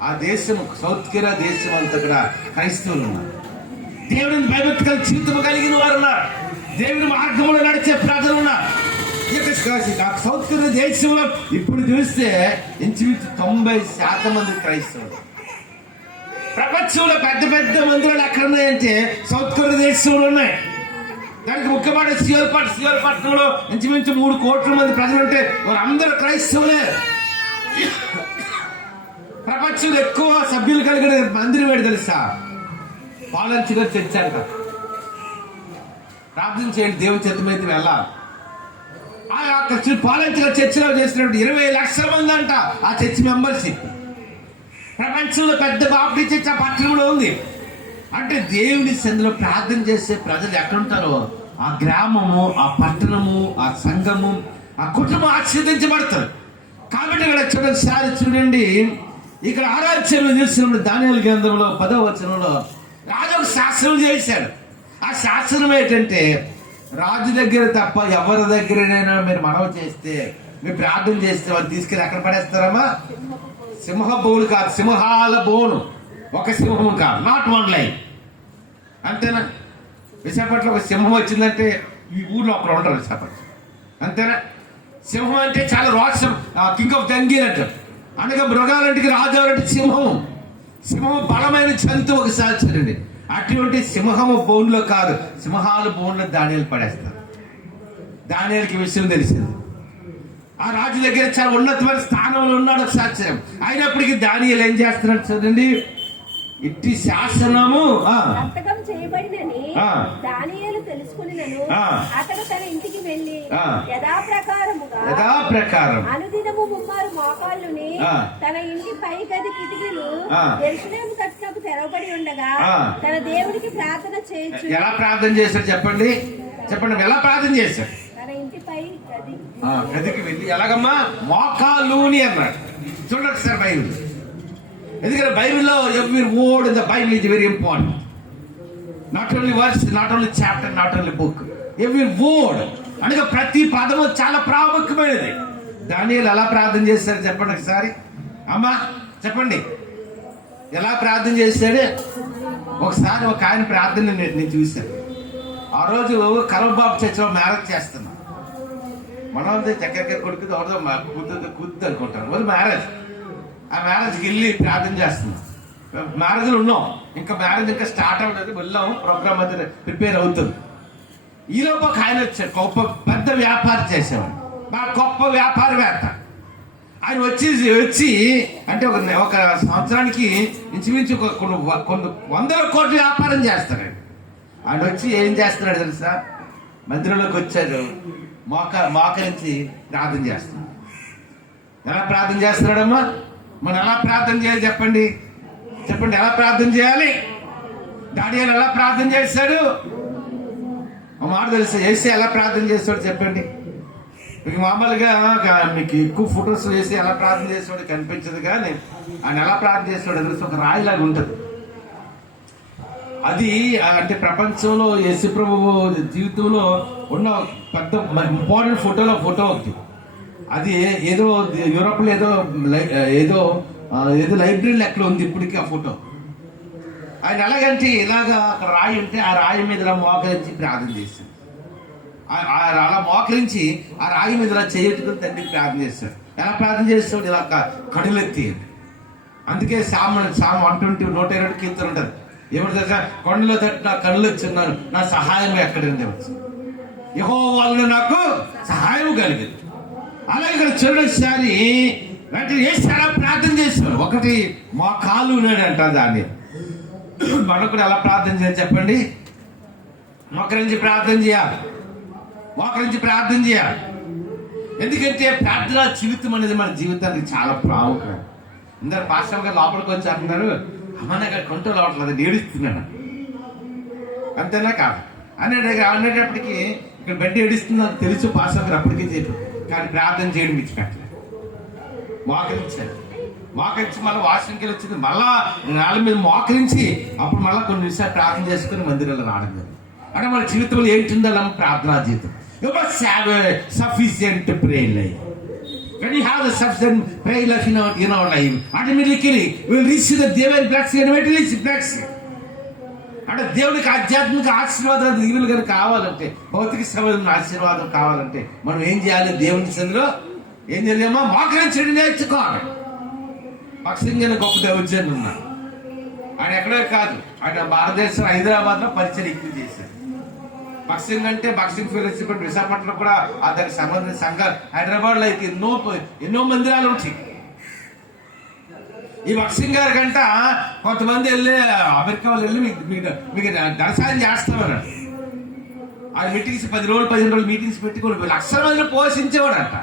ఆ దేశం సౌత్ కొరియా దేశం అంతా కూడా క్రైస్తవులు ఉన్నారు. దేవుడిని భయభక్తుల జీవితం కలిగిన వారు ఉన్నారు. దేవుని మార్గంలో నడిచే ప్రజలు ఉన్నారు. సౌత్ కొరియా దేశంలో ఇప్పుడు చూస్తే ఇంచుమించు 90% మంది క్రైస్తవులు. ప్రపంచంలో పెద్ద పెద్ద మందిరాలు ఎక్కడ ఉన్నాయంటే సౌత్ కొరియా దేశంలో ఉన్నాయి. దానికి ముఖ్యమైన సియోల్ పట్టణంలో ఇంచుమించు 3 కోట్ల మంది ప్రజలు ఉంటే వారందరూ క్రైస్తవులే. ప్రపంచంలో ఎక్కువ సభ్యులు కలిగిన మందిరం ఏంటి తెలుసా? పాలంచి గారు చర్చ్ అంట. ప్రార్థన చేయండి, దేవుని చేత మీద వెళ్ళాలి. పాలంచి గారు చర్చిలో చేసినప్పుడు 20 లక్షల మంది అంట ఆ చర్చ్ మెంబర్షిప్. ప్రపంచంలో పెద్ద బాప్టిస్ట్ చర్చ్ ఆ పట్టణంలో ఉంది. అంటే దేవుని సందులో ప్రార్థన చేసే ప్రజలు ఎక్కడుంటారో ఆ గ్రామము, ఆ పట్టణము, ఆ సంఘము, ఆ కుటుంబం ఆశీర్వదించబడతారు. కాబట్టి ఇక్కడ చూడండి, ఇక్కడ ఆరాధ్యంలో చూసినప్పుడు దానియేలు గ్రంథంలో 10వ వచనంలో రాజు ఒక శాసనం చేశాడు. ఆ శాసనం ఏంటంటే, రాజు దగ్గర తప్ప ఎవరి దగ్గరైనా మీరు మనవి చేస్తే, మీరు ప్రార్థన చేస్తే వాళ్ళు తీసుకెళ్ళి ఎక్కడ పడేస్తారమ్మా? సింహ బోను కాదు, సింహాల బోను. ఒక సింహం కాదు, నాట్ 1 లైన్. అంతేనా? విశాఖపట్నంలో ఒక సింహం వచ్చిందంటే ఈ ఊళ్ళో ఒకరు ఉంటారు విశాఖపట్నం. అంతేనా? సింహం అంటే చాలా రోషం, కింగ్ ఆఫ్ జంగీర్ అంటారు. అనగా మృగాలంటికి రాజు అంటే సింహం. సింహం బలమైన జంతువు ఒకసారి చూడండి. అటువంటి సింహము బోన్లో కాదు, సింహాల బోన్లో దానియేలు పడేస్తారు. దానియేలుకి విషయం తెలిసింది. ఆ రాజు దగ్గర చాలా ఉన్నతమైన స్థానంలో ఉన్నాడు ఒకసారి. అయినప్పటికీ దానియేలు ఏం చేస్తున్నాడు చూడండి, ఇట్టి శాసనము సంతకం చేయబడినని దానియేలు తెలుసుకొనినను అతడు తన ఇంటికి వెళ్ళి యథాప్రకారం అనుదినము 3 మోకాళ్ళుని తన ఇంటి పై గది కిటికీలు యెరూషలేము తట్టునకు తెరవబడి ఉండగా తన దేవుడికి ప్రార్థన చేయొచ్చు. ఎలా ప్రార్థన చేశాడు చెప్పండి? ఎలా ప్రార్థన చేశాడు? తన ఇంటి పై గదికి వెళ్ళి ఎలాగమ్మా? మోకాళ్ళుని అన్నాడు. చూడండి సార్ బైబిల్. ఎందుకంటే బైబిల్లో every word in the Bible is very important. Not only words, not only chapter, not only book. Every word అనగా ప్రతి పదము చాలా ప్రాముఖ్యమైనది. దానియేలు ఎలా ప్రార్థన చేశారు చెప్పండి ఒకసారి. అమ్మా చెప్పండి, ఎలా ప్రార్థన చేశాడు? ఒకసారి ఒక ఆయన ప్రార్థన నేను చూశాను. ఆ రోజు కరవబాబు చర్చిలో మ్యారేజ్ చేస్తున్నాం. మనది చక్కగా కొడుకుది ఎవరిదో కూతురు అనుకుంటాను. మరి మ్యారేజ్, ఆ మ్యారేజ్కి వెళ్ళి ప్రార్థన చేస్తున్నాం. మ్యారేజ్లో ఉన్నాం, ఇంకా మ్యారేజ్ ఇంకా స్టార్ట్ అవ్వలేదు. వెళ్ళాము, ప్రోగ్రామ్ అది ప్రిపేర్ అవుతుంది. ఈలోపు ఒక ఆయన వచ్చాడు, గొప్ప పెద్ద వ్యాపారం చేసేవాడు, బాగా గొప్ప వ్యాపారవేత్త. ఆయన వచ్చి అంటే ఒక సంవత్సరానికి ఇంచుమించు కొన్ని వందల కోట్ల వ్యాపారం చేస్తాడు. ఆయన వచ్చి ఏం చేస్తున్నాడు తెలుసా? మందిరంలోకి వచ్చాడు, మోకరించి ప్రార్థన చేస్తున్నాడు. ఎలా ప్రార్థన చేస్తున్నాడమ్మా? మనం ఎలా ప్రార్థన చేయాలి చెప్పండి? ఎలా ప్రార్థన చేయాలి? దానియేలు ఎలా ప్రార్థన చేశాడు? ఆ మాట తెలుసు. వేసి ఎలా ప్రార్థన చేస్తాడు చెప్పండి? మీకు మామూలుగా మీకు ఎక్కువ ఫొటోస్ వేసి ఎలా ప్రార్థన చేస్తాడో కనిపించదు, కానీ ఆయన ఎలా ప్రార్థన చేస్తాడో తెలిసి ఒక రాయిలాగా ఉంటుంది. అది అంటే ప్రపంచంలో యేసు ప్రభువు జీవితంలో ఉన్న పెద్ద ఇంపార్టెంట్ ఫోటో ఒకటి. అది ఏదో యూరోప్లో ఏదో లైబ్రరీలో ఎక్కడ ఉంది ఇప్పటికీ ఆ ఫోటో. ఆయన ఎలాగంటే ఇలాగా అక్కడ రాయి ఉంటే ఆ రాయి మీద ఇలా మోకరించి ప్రార్థన చేశాడు. అలా మోకరించి ఆ రాయి మీద ఇలా చేయట్టుకుని తండ్రికి ప్రార్థన చేస్తాడు. ఎలా ప్రార్థన చేస్తాడు? ఇలా కడులెత్తి. అందుకే సామ్ 120 120 కీర్తన ఉంటుంది. ఏమిటి తెలుసా? కొండలో తట్టు నా కళ్ళు వచ్చున్నాను, నా సహాయం ఎక్కడ వచ్చి యెహోవా నాకు సహాయం కలిగింది. అలాగే ఇక్కడ చూడొచ్చారి వెంటనే వేసి అలా ప్రార్థన చేస్తాడు. ఒకటి మా కాళ్ళు ఉన్నాడంట. దాన్ని మనం కూడా ఎలా ప్రార్థన చేయాలి చెప్పండి? మోకరించి ప్రార్థన చేయాలి. ఎందుకంటే ప్రార్థన జీవితం అనేది మన జీవితానికి చాలా ప్రాముఖ్యం. అందరు పాస్టర్ గారు లోపలికి వచ్చి అంటున్నారు, అమ్మ నాకు కంట్రోల్ అవ్వట్లేదు, ఏడుస్తున్నాను. అంతేనా కాదు అనేటప్పటికీ ఇక్కడ బెడ్ ఏడుస్తుందని తెలుసు పాస్టర్ గారు అప్పటికే చెప్పు, కానీ ప్రార్థన చేయడం ఇచ్చిపెట్టలేదు. మోకరించి మళ్ళీ వాష్రూమ్కి వెళ్ళి వచ్చింది, మళ్ళా నాలుగు మీద మోకరించి అప్పుడు మళ్ళీ కొన్ని నిమిషాలు ప్రార్థన చేసుకుని మందిరంలో రావడం జరిగింది. అంటే మన జీవితంలో ఏంటుండాలి? ప్రార్థనా జీవితం. You must have a sufficient prayer life. When you have the sufficient prayer life in our life, automatically we will receive the divine blessing and materialistic blessing. అంటే దేవుడికి ఆధ్యాత్మిక ఆశీర్వాదాలు దీవులు కనుక కావాలంటే, భౌతిక సంబంధం ఆశీర్వాదం కావాలంటే మనం ఏం చేయాలి? దేవుని సందులో ఏం చేయాలేమో మోకరించడం నేర్చుకోవాలి. భక్సింగ్ అనే గొప్ప దైవజనుడు ఉన్నారు. ఆయన ఎక్కడే కాదు, ఆయన భారతదేశం హైదరాబాద్లో పరిచయం ఎక్కువ చేశారు. బాక్సింగ్ అంటే బాక్సింగ్ ఫెలోషిప్ విశాఖపట్నంలో కూడా దానికి సంబంధించిన సంఘాలు, హైదరాబాద్లో అయితే ఎన్నో మందిరాలు ఉంటాయి. ఈ బాక్సింగ్ గారి కంట కొంతమంది వెళ్ళి అమెరికా వాళ్ళు వెళ్ళి మీకు దర్శనం చేస్తామన్నాడు. ఆ మీటింగ్స్ 10 రోజులు 15 రోజులు మీటింగ్స్ పెట్టుకోవాలి, లక్షల మందిని పోషించేవాడు అంట.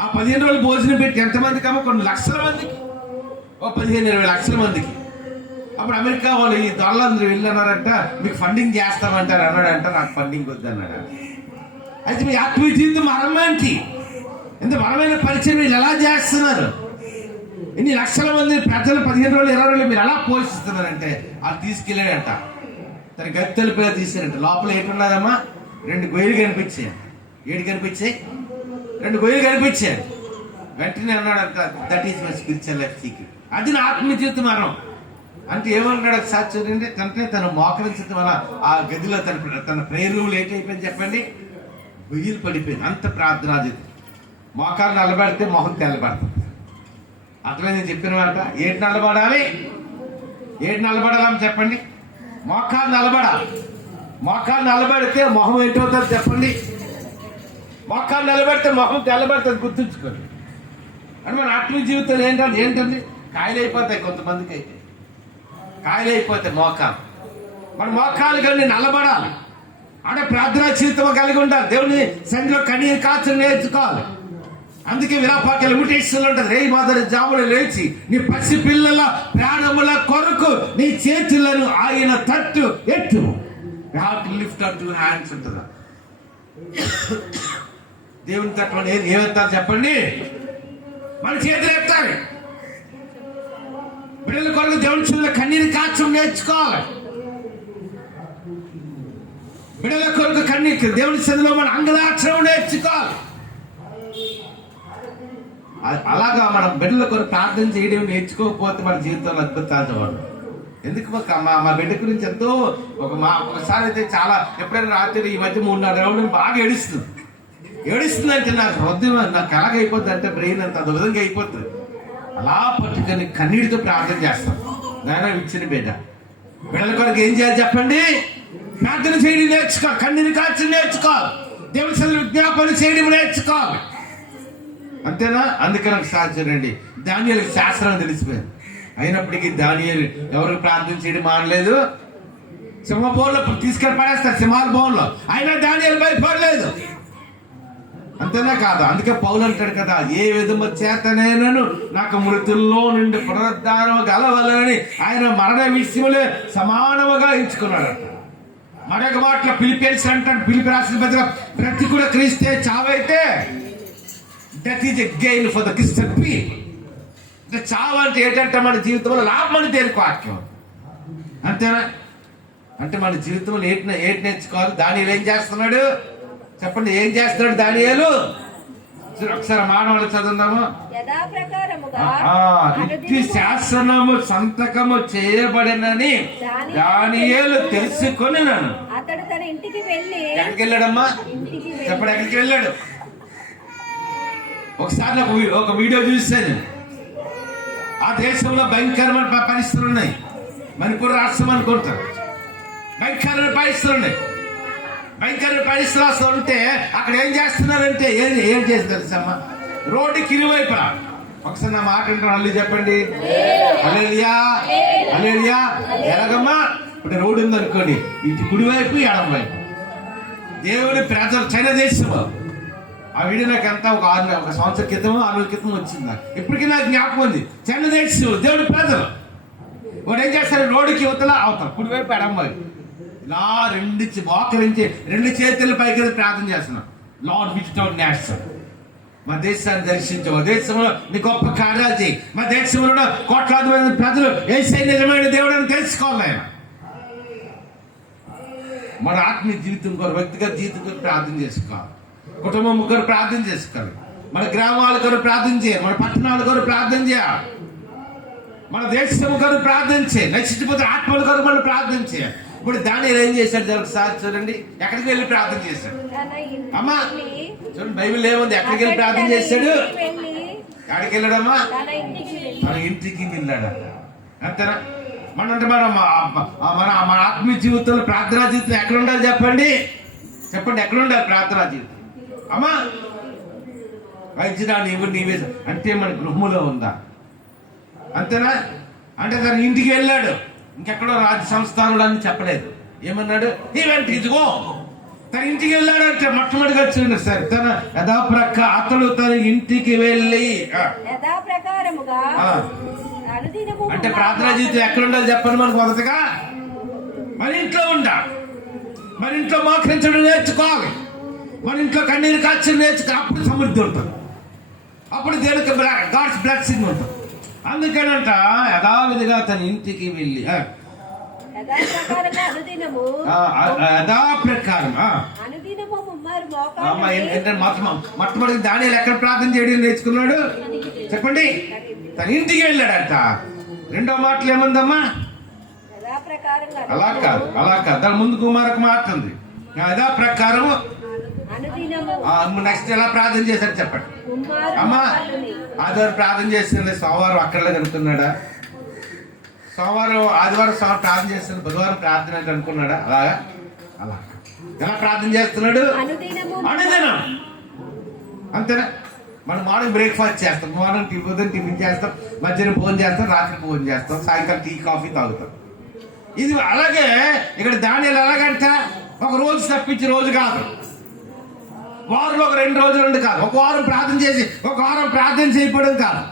ఆ 15 రోజులు భోజనం పెట్టి ఎంతమందికి అమ్మ? కొన్ని లక్షల మందికి, 15-20 లక్షల మందికి. అప్పుడు అమెరికా వాళ్ళు ఈ దొరలందరూ వెళ్ళన్నారంట, మీకు ఫండింగ్ చేస్తామంటారు అన్నాడంట. నాకు ఫండింగ్ వద్దన్నాడు. అయితే మీ ఆత్మీయ జీవితం మరమేంటి? ఎంత బలమైన పరిచయం మీరు ఎలా చేస్తున్నారు? ఇన్ని లక్షల మంది ప్రజలు 15 రోజులు 20 రోజులు మీరు ఎలా పోషిస్తున్నారంటే వాళ్ళు తీసుకెళ్ళాడంట. తన గది తలుపుగా తీసారంట. లోపల ఏంటున్నదమ్మా? 2 గొయ్యలు కనిపించాయి. ఏడు కనిపించాయి? 2 గొయ్యలు కనిపించాయి. వెంటనే అన్నాడంట, that is my spiritual life secret. అది నా ఆత్మీయ జీవితం మరణం అంటే. ఏమన్నాడు ఒకసారి చూడండి. తను మోకరించడం వల్ల ఆ గదిలో తన ప్రేయర్ రూమ్లో ఏంటైపోయింది చెప్పండి? గొయ్యలు పడిపోయింది. అంత ప్రార్థనా జీవితం. మోకాలు నిలబెడితే మొహం తెల్లబడుతుంది. అట్లా నేను చెప్పిన మాట. ఏడు నిలబడాలని చెప్పండి? మోకాలు నిలబడితే మొహం ఏంటవుతుంది చెప్పండి? మోకాలు నిలబెడితే మొహం తెల్లబడుతుంది, గుర్తుంచుకోండి. అంటే మన ఆత్మీయ జీవితంలో ఏంటండి? కాయలు అయిపోతాయి. కొంతమందికి అయితే కాయలు అయిపోతాయి మోకాలు. మన మోకాలు కానీ నిలబడాలి అంటే ప్రార్థనా జీవితం కలిగి ఉండాలి. దేవుని సన్నిధిలో కన్నీరు కాచు నేర్చుకోవాలి. అందుకే విలాపాకలు లిమిటేషన్లు ఉంటుంది. రేయి మాదిరి జాములు లేచి నీ పసి పిల్లల ప్రాణముల కొరకు నీ చేతులను ఆయన తట్టు ఎత్తు. లిఫ్ట్ అప్ టు హ్యాండ్స్ ఉంటుందా? దేవుని తట్టు ఏమెత్తాలి చెప్పండి? మన చేతులు ఎత్తాలి. బిడ్డల కొరకు దేవుని సన్నిధిలో కన్నీరు కాచు నేర్చుకోవాలి. బిడ్డల కొరకు కన్నీరు దేవుని సన్నిధిలో మన అంగలాచరం నేర్చుకోవాలి. అలాగా మనం బిడ్డల కొరకు ప్రార్థన చేయడం నేర్చుకోకపోతే మన జీవితంలో అద్భుతాలు చూడాలి. ఎందుకు మా బిడ్డ గురించి ఎంతో ఒకసారి అయితే చాలా ఎప్పుడైనా రాత్రి ఈ మధ్య 3-4 రౌండ్లు బాగా ఏడుస్తుంది అంటే నాకు హృదయం నాకు ఎలాగైపోద్ది అంటే బ్రెయిన్ అంత అదో విధంగా అయిపోతుంది. అలా పట్టుకొని కన్నీటితో ప్రార్థన చేస్తాను. నాయన ఇచ్చిన బిడ్డల కొరకు ఏం చేయాలి చెప్పండి? ప్రార్థన చేయడం నేర్చుకో, కన్నీరు కాల్చి నేర్చుకో, దేవుని సన్నిధిలో విజ్ఞాపన చేయడం నేర్చుకోవాలి. అంతేనా? అందుకే నాకు సాధ్యండి. దానియేలుకి శాస్త్రం తెలిసిపోయింది. అయినప్పటికీ దానియేలు ఎవరికి ప్రార్థన చేయడం మానలేదు. సింహ బోన్లో తీసుకెళ్ళి పడేస్తారు, సింహాల బోన్లో. అయినా దానియేలు భయపడలేదు. అంతేనా కాదు? అందుకే పౌలు అంటాడు కదా, ఏ విధము చేతనైనను నాకు మృతుల్లో నుండి పునరుద్ధానం గలవలనని ఆయన మరణ విషయములే సమానముగా ఎంచుకున్నాడు. మరొక మాటలో ఫిలిపియన్స్ అంటాడు, ఫిలిపి రాసిన పత్రిక, ప్రతి కూడా క్రీస్తే చావైతే that is a gain for the Christian people. అంటే చావు అంటే ఏంటంటే మన జీవితంలో లాభం అని తేలిక వాక్యం. అంతేనా? అంటే మన జీవితంలో ఏటి నేర్చుకోవాలి. దానియేలు ఏం చేస్తున్నాడు చెప్పండి? ఏం చేస్తున్నాడు దానియేలు? ఒకసారి మానవులు చదువుదాము. ఇట్టి శాసనము సంతకము చేయబడినని దానియేలు తెలుసుకొని నన్ను. అతడు తన ఇంటికి వెళ్ళి. ఎక్కడికి వెళ్ళాడమ్మా చెప్పండి? ఎక్కడికి వెళ్ళాడు? ఒకసారి ఒక వీడియో చూసాను. ఆ దేశంలో భయంకరమైన పరిస్థితులు ఉన్నాయి. మణిపూర్ రాష్ట్రం అనుకుంటారు. భయంకరమైన పరిస్థితులు ఉన్నాయి. భయంకరమైన పరిస్థితులు ఉంటే అక్కడ ఏం చేస్తున్నారంటే ఏం చేస్తారు తెలుసమ్మా? రోడ్డుకి ఇరువైపులా. ఒకసారి నా మాట వింటారు, మళ్ళీ చెప్పండి. హల్లెలూయా, హల్లెలూయా. ఎలాగమ్మా? ఇప్పుడు రోడ్డు ఉందనుకోండి, ఇటు కుడివైపు ఎడమ వైపు. దేవుడి ప్రజలు చైనా దేశం. ఆ వీడియో నాకు అంతా ఒక సంవత్సరం క్రితం 6 రోజుల క్రితం వచ్చింది. నాకు ఇప్పటికీ నాకు జ్ఞాపకం ఉంది. చైనా దేశం దేవుడి ప్రజలు వాడు ఏం చేస్తారు? రోడ్డుకి యువతల అవతల కుడివైపు ఎడమ వైపు ఇలా మోకరించి 2 చేతుల పైకి ప్రార్థన చేస్తున్నాం. Lord visit our nation. మా దేశాన్ని దర్శించు, మా దేశంలో నీ గొప్ప కార్యాలు చేయి, మా దేశంలో ఉన్న కోట్లాది మంది ప్రజలు యేసే నిజమైన దేవుడు అని తెలుసుకోవాలి. ఆయన మన ఆత్మీయ జీవితం కొరకు, వ్యక్తిగత జీవితం కొరకు ప్రార్థన చేసుకోవాలి. కుటుంబం కొరకు ప్రార్థన చేసుకోవాలి. మన గ్రామాల కొరకు ప్రార్థన చేయాలి. మన పట్టణాల కొరకు ప్రార్థన చేయాలి. మన దేశం కొరకు ప్రార్థన చేయాలి. నశించిపోతే ఆత్మల కొరకు మనం ప్రార్థన చేయాలి. ఇప్పుడు దానియేలు ఏం చేశాడు ఒకసారి చూడండి. ఎక్కడికి వెళ్ళి ప్రార్థన చేశాడు? అమ్మా చూడండి, బైబిల్ ఏముంది? ఎక్కడికి వెళ్ళి ప్రార్థన చేశాడు? ఎక్కడికి వెళ్ళాడమ్మా? మన ఇంటికి వెళ్ళాడు. అంతేనా? మన ఆత్మీయ జీవితంలో ప్రార్థనా జీవితం ఎక్కడ ఉండాలి చెప్పండి? చెప్పండి, ఎక్కడ ఉండాలి ప్రార్థనా జీవితం? అమ్మా వైద్యురాలు ఎవరు నీవే అంటే మన గృహములో ఉందా? అంతేనా? అంటే తన ఇంటికి వెళ్ళాడు. ఇంకెక్కడో రాజ్య సంస్థానుడు అని చెప్పలేదు. ఏమన్నాడు? ఈవెంట్ ఇదిగో తన ఇంటికి వెళ్ళాడు అంటే మొట్టమొదటిగా చూడండి సార్. అతడు తన ఇంటికి వెళ్ళి అంటే ప్రార్థనా జీవితం ఎక్కడ ఉండాలి చెప్పండి? మనకు మొదటగా మన ఇంట్లో ఉండాలి. మన ఇంట్లో మోకరించడం నేర్చుకోవాలి. మన ఇంట్లో కన్నీరు కాల్చడం నేర్చుకోవాలి. అప్పుడు సమృద్ధి ఉంటుంది. అప్పుడు దేవునికి గాడ్స్ బ్లెస్సింగ్ ఉంటుంది. అందుకనంట యథావిధిగా తన ఇంటికి వెళ్ళి యథాప్రకారం మొట్టమొదటి దానియేలు ఎక్కడ ప్రార్థన చేయడం నేర్చుకున్నాడు చెప్పండి? తన ఇంటికి వెళ్ళాడట. రెండో మాటలు ఏముందమ్మా? అలా కాదు దాని ముందుకు మరొక మాట ఉంది. యథాప్రకారము. నెక్స్ట్ ఎలా ప్రార్థన చేశాడు చెప్పండి అమ్మా? ఆదివారం ప్రార్థన చేస్తుంది, సోమవారం అక్కడలేదు అనుకున్నాడా? ఆదివారం ప్రార్థన చేస్తుంది, బుధవారం ప్రార్థన అనుకున్నాడా? అలాగా అలా ఎలా ప్రార్థన చేస్తున్నాడు? అనుదినం. అంతేనా? మనం మార్నింగ్ బ్రేక్ఫాస్ట్ చేస్తాం, మార్నింగ్ ఉదయం టిఫిన్ చేస్తాం, మధ్యాహ్నం భోజనం చేస్తాం, రాత్రి భోజనం చేస్తాం, సాయంకాలం టీ కాఫీ తాగుతాం. ఇది అలాగే ఇక్కడ దానియేలు ఎలాగంటే ఒక రోజు తప్పించి రోజు కాదు, వారంలో ఒక 2 రోజులు కాదు, ఒక వారం ప్రార్థన చేసి ఒక వారం ప్రార్థన చేయడం కాదు,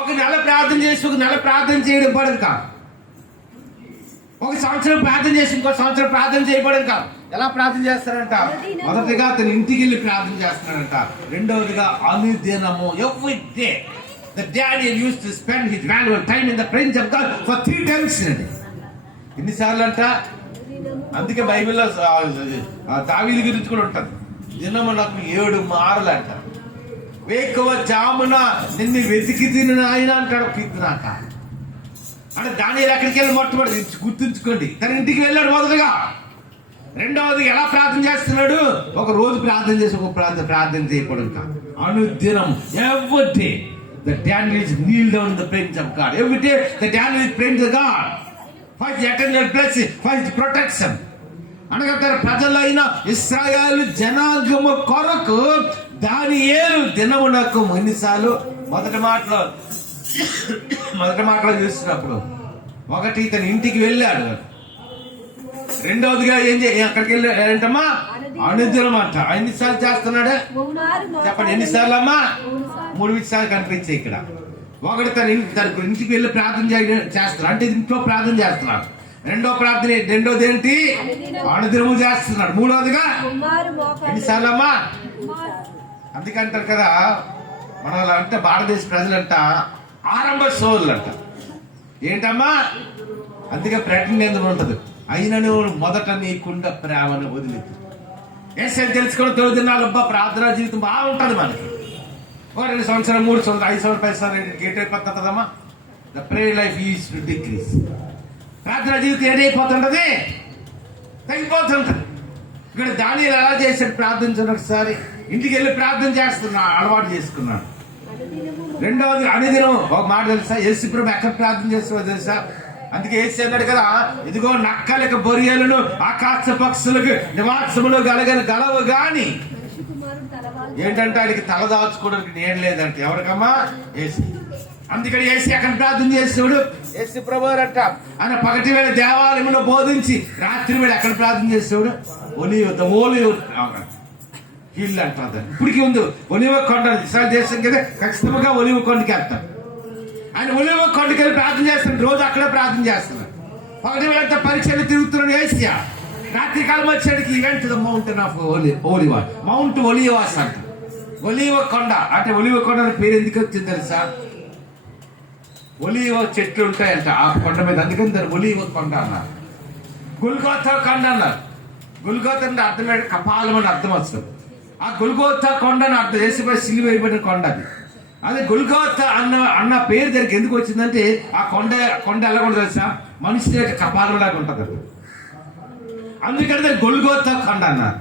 ఒక నెల ప్రార్థన చేసి ఒక నెల ప్రార్థన చేయడం పడదు కాదు, ఒక సంవత్సరం ప్రార్థన చేసి ఇంకో సంవత్సరం ప్రార్థన చేయబడదు కాదు. ఎలా ప్రార్థన చేస్తారంట? మొదటిగా తన ఇంటికి వెళ్ళి ప్రార్థన చేస్తున్నాడంట. రెండవదిగా అనుదినము. Every day the Daniel used to spend his valuable time in the presence of God for 3 times a day. ఎన్నిసార్లు అంట? అందుకే బైబిల్లో దావీదు గురించి కూడా ఉంటుంది. దినము నాకు 7 మార్లు అంట. వేకువ జామున నిన్ను వెతికి తిని ఆయన అంటాడు కీర్తనాక. అంటే దానియేలు ఎక్కడికి వెళ్ళి మొట్టమొదటి గుర్తుంచుకోండి, తన ఇంటికి వెళ్ళాడు మొదటగా. రెండవది ఎలా ప్రార్థన చేస్తున్నాడు? ఒక రోజు ప్రార్థన చేసి ఒక ప్రార్థన చేయకూడదు కాదు, అనుదినం. every day the Daniel is kneel down in the presence of God. Every day the Daniel is praying to God for his eternal blessing, for his protection. అనగా తన ప్రజలైన ఇశ్రాయేలు జనాంగము కొరకు దానియేలు దినమునకు ఎన్నిసార్లు మొదటి మాటలో చూసినప్పుడు ఒకటి తన ఇంటికి వెళ్ళాడు. రెండవదిగా అక్కడికి వెళ్ళి ఏంటమ్మా? అనుదినం అంట. ఎన్నిసార్లు చేస్తున్నాడు చెప్పండి? ఎన్నిసార్లు అమ్మా? 3 సార్లు కనిపించాయి ఇక్కడ. ఒకటి తన ఇంటికి వెళ్ళి ప్రార్థన చేస్తున్నాడు, అంటే ఇంట్లో ప్రార్థన చేస్తున్నాడు. రెండోది ఏంటి? అనుదినము చేస్తున్నాడు. మూడవదిగా ఎన్నిసార్లు అమ్మా? అందుకంటారు కదా మన అంటే భారతదేశ ప్రజలంట ఆరంభ సోళ్ళు అంట. ఏంటమ్మా? అందుకే ప్రకటన ఎందుకు ఉంటది, అయినను మొదట నీకుండ ప్రేమను వదిలేదు. ఏసని తెలుసుకుని 9 దినాలు ప్రార్థనా జీవితం బాగుంటది మనకి. 2 సంవత్సరం 3 సంవత్సరం 5 సంవత్సరం 10 సంవత్సరం గేట్ అయిపోతుందమ్మా. The prayer life is to decrease. ప్రార్థనా జీవితం ఏదైపోతుంటది? తగ్గిపోతుంటది. ఇక్కడ దానియేలు ఎలా చేశాడు? ప్రార్థించండి. ఒకసారి ఇంటికి వెళ్ళి ప్రార్థన చేస్తున్నా అలవాటు చేసుకున్నాడు. రెండవది అనుదినం. ఒక మాట తెలుసా? యేసు ప్రభు ఎక్కడ ప్రార్థన చేస్తావో తెలుసా? అందుకే యేసు అన్నాడు కదా, ఇదిగో నక్కలకు బొరియలను ఆకాశ పక్షులకు నివాసములు గలవు గాని ఏంటంటే ఆయనకి తల దాచుకోవడానికి నేను లేదంటే. ఎవరికమ్మా? యేసు. అందుకని యేసు ఎక్కడ ప్రార్థన చేసేవాడు? యేసు ప్రభు అంట ఆయన పగటి వేళ దేవాలయంలో బోధించి రాత్రి వేళ ఎక్కడ ప్రార్థన చేసేవాడు? ఒలివ హిల్ అంటారు. ఇప్పటికీ ఉంది ఒలివ కొండ. ఇస్రాయేల్ దేశం కదా ఖచ్చితంగా ఒలివ కొండకి వెళ్తారు. ఆయన ఒలివ కొండకి వెళ్ళి ప్రార్థన చేస్తున్నాడు. రోజు అక్కడే ప్రార్థన చేస్తున్నాడు. పగటి వేళ పరీక్షలు తిరుగుతున్నాడు ఏసియా. రాత్రి కాలం వచ్చేటికి ఈవెంట్ ద మౌంటైన్ ఆఫ్ ఒలివ, మౌంట్ ఒలివాస్ అంట. ఒలివ కొండ అంటే ఒలివ కొండ పేరు ఎందుకు వచ్చింది తెలుసా? ఒలివ చెట్లు ఉంటాయంట ఆ కొండ మీద, అందుకని దాన్ని ఒలివ కొండ అన్నారు. గుల్గోతా కొండ అన్నారు. గుల్గోతా అంటే అర్థం కపాలం అని అర్థం వస్తుంది. ఆ గుల్గోతా కొండ అని అర్థం యేసుపై సిలువ వేయబడిన కొండ అది. అదే గుల్గోతా అన్న పేరు దగ్గరికి ఎందుకు వచ్చిందంటే ఆ కొండ ఎలా కూడా తెలుసా? మనిషి కపాలం లాగా ఉంటుంది. అందుకని దాన్ని గొల్గోతా కొండ అన్నారు.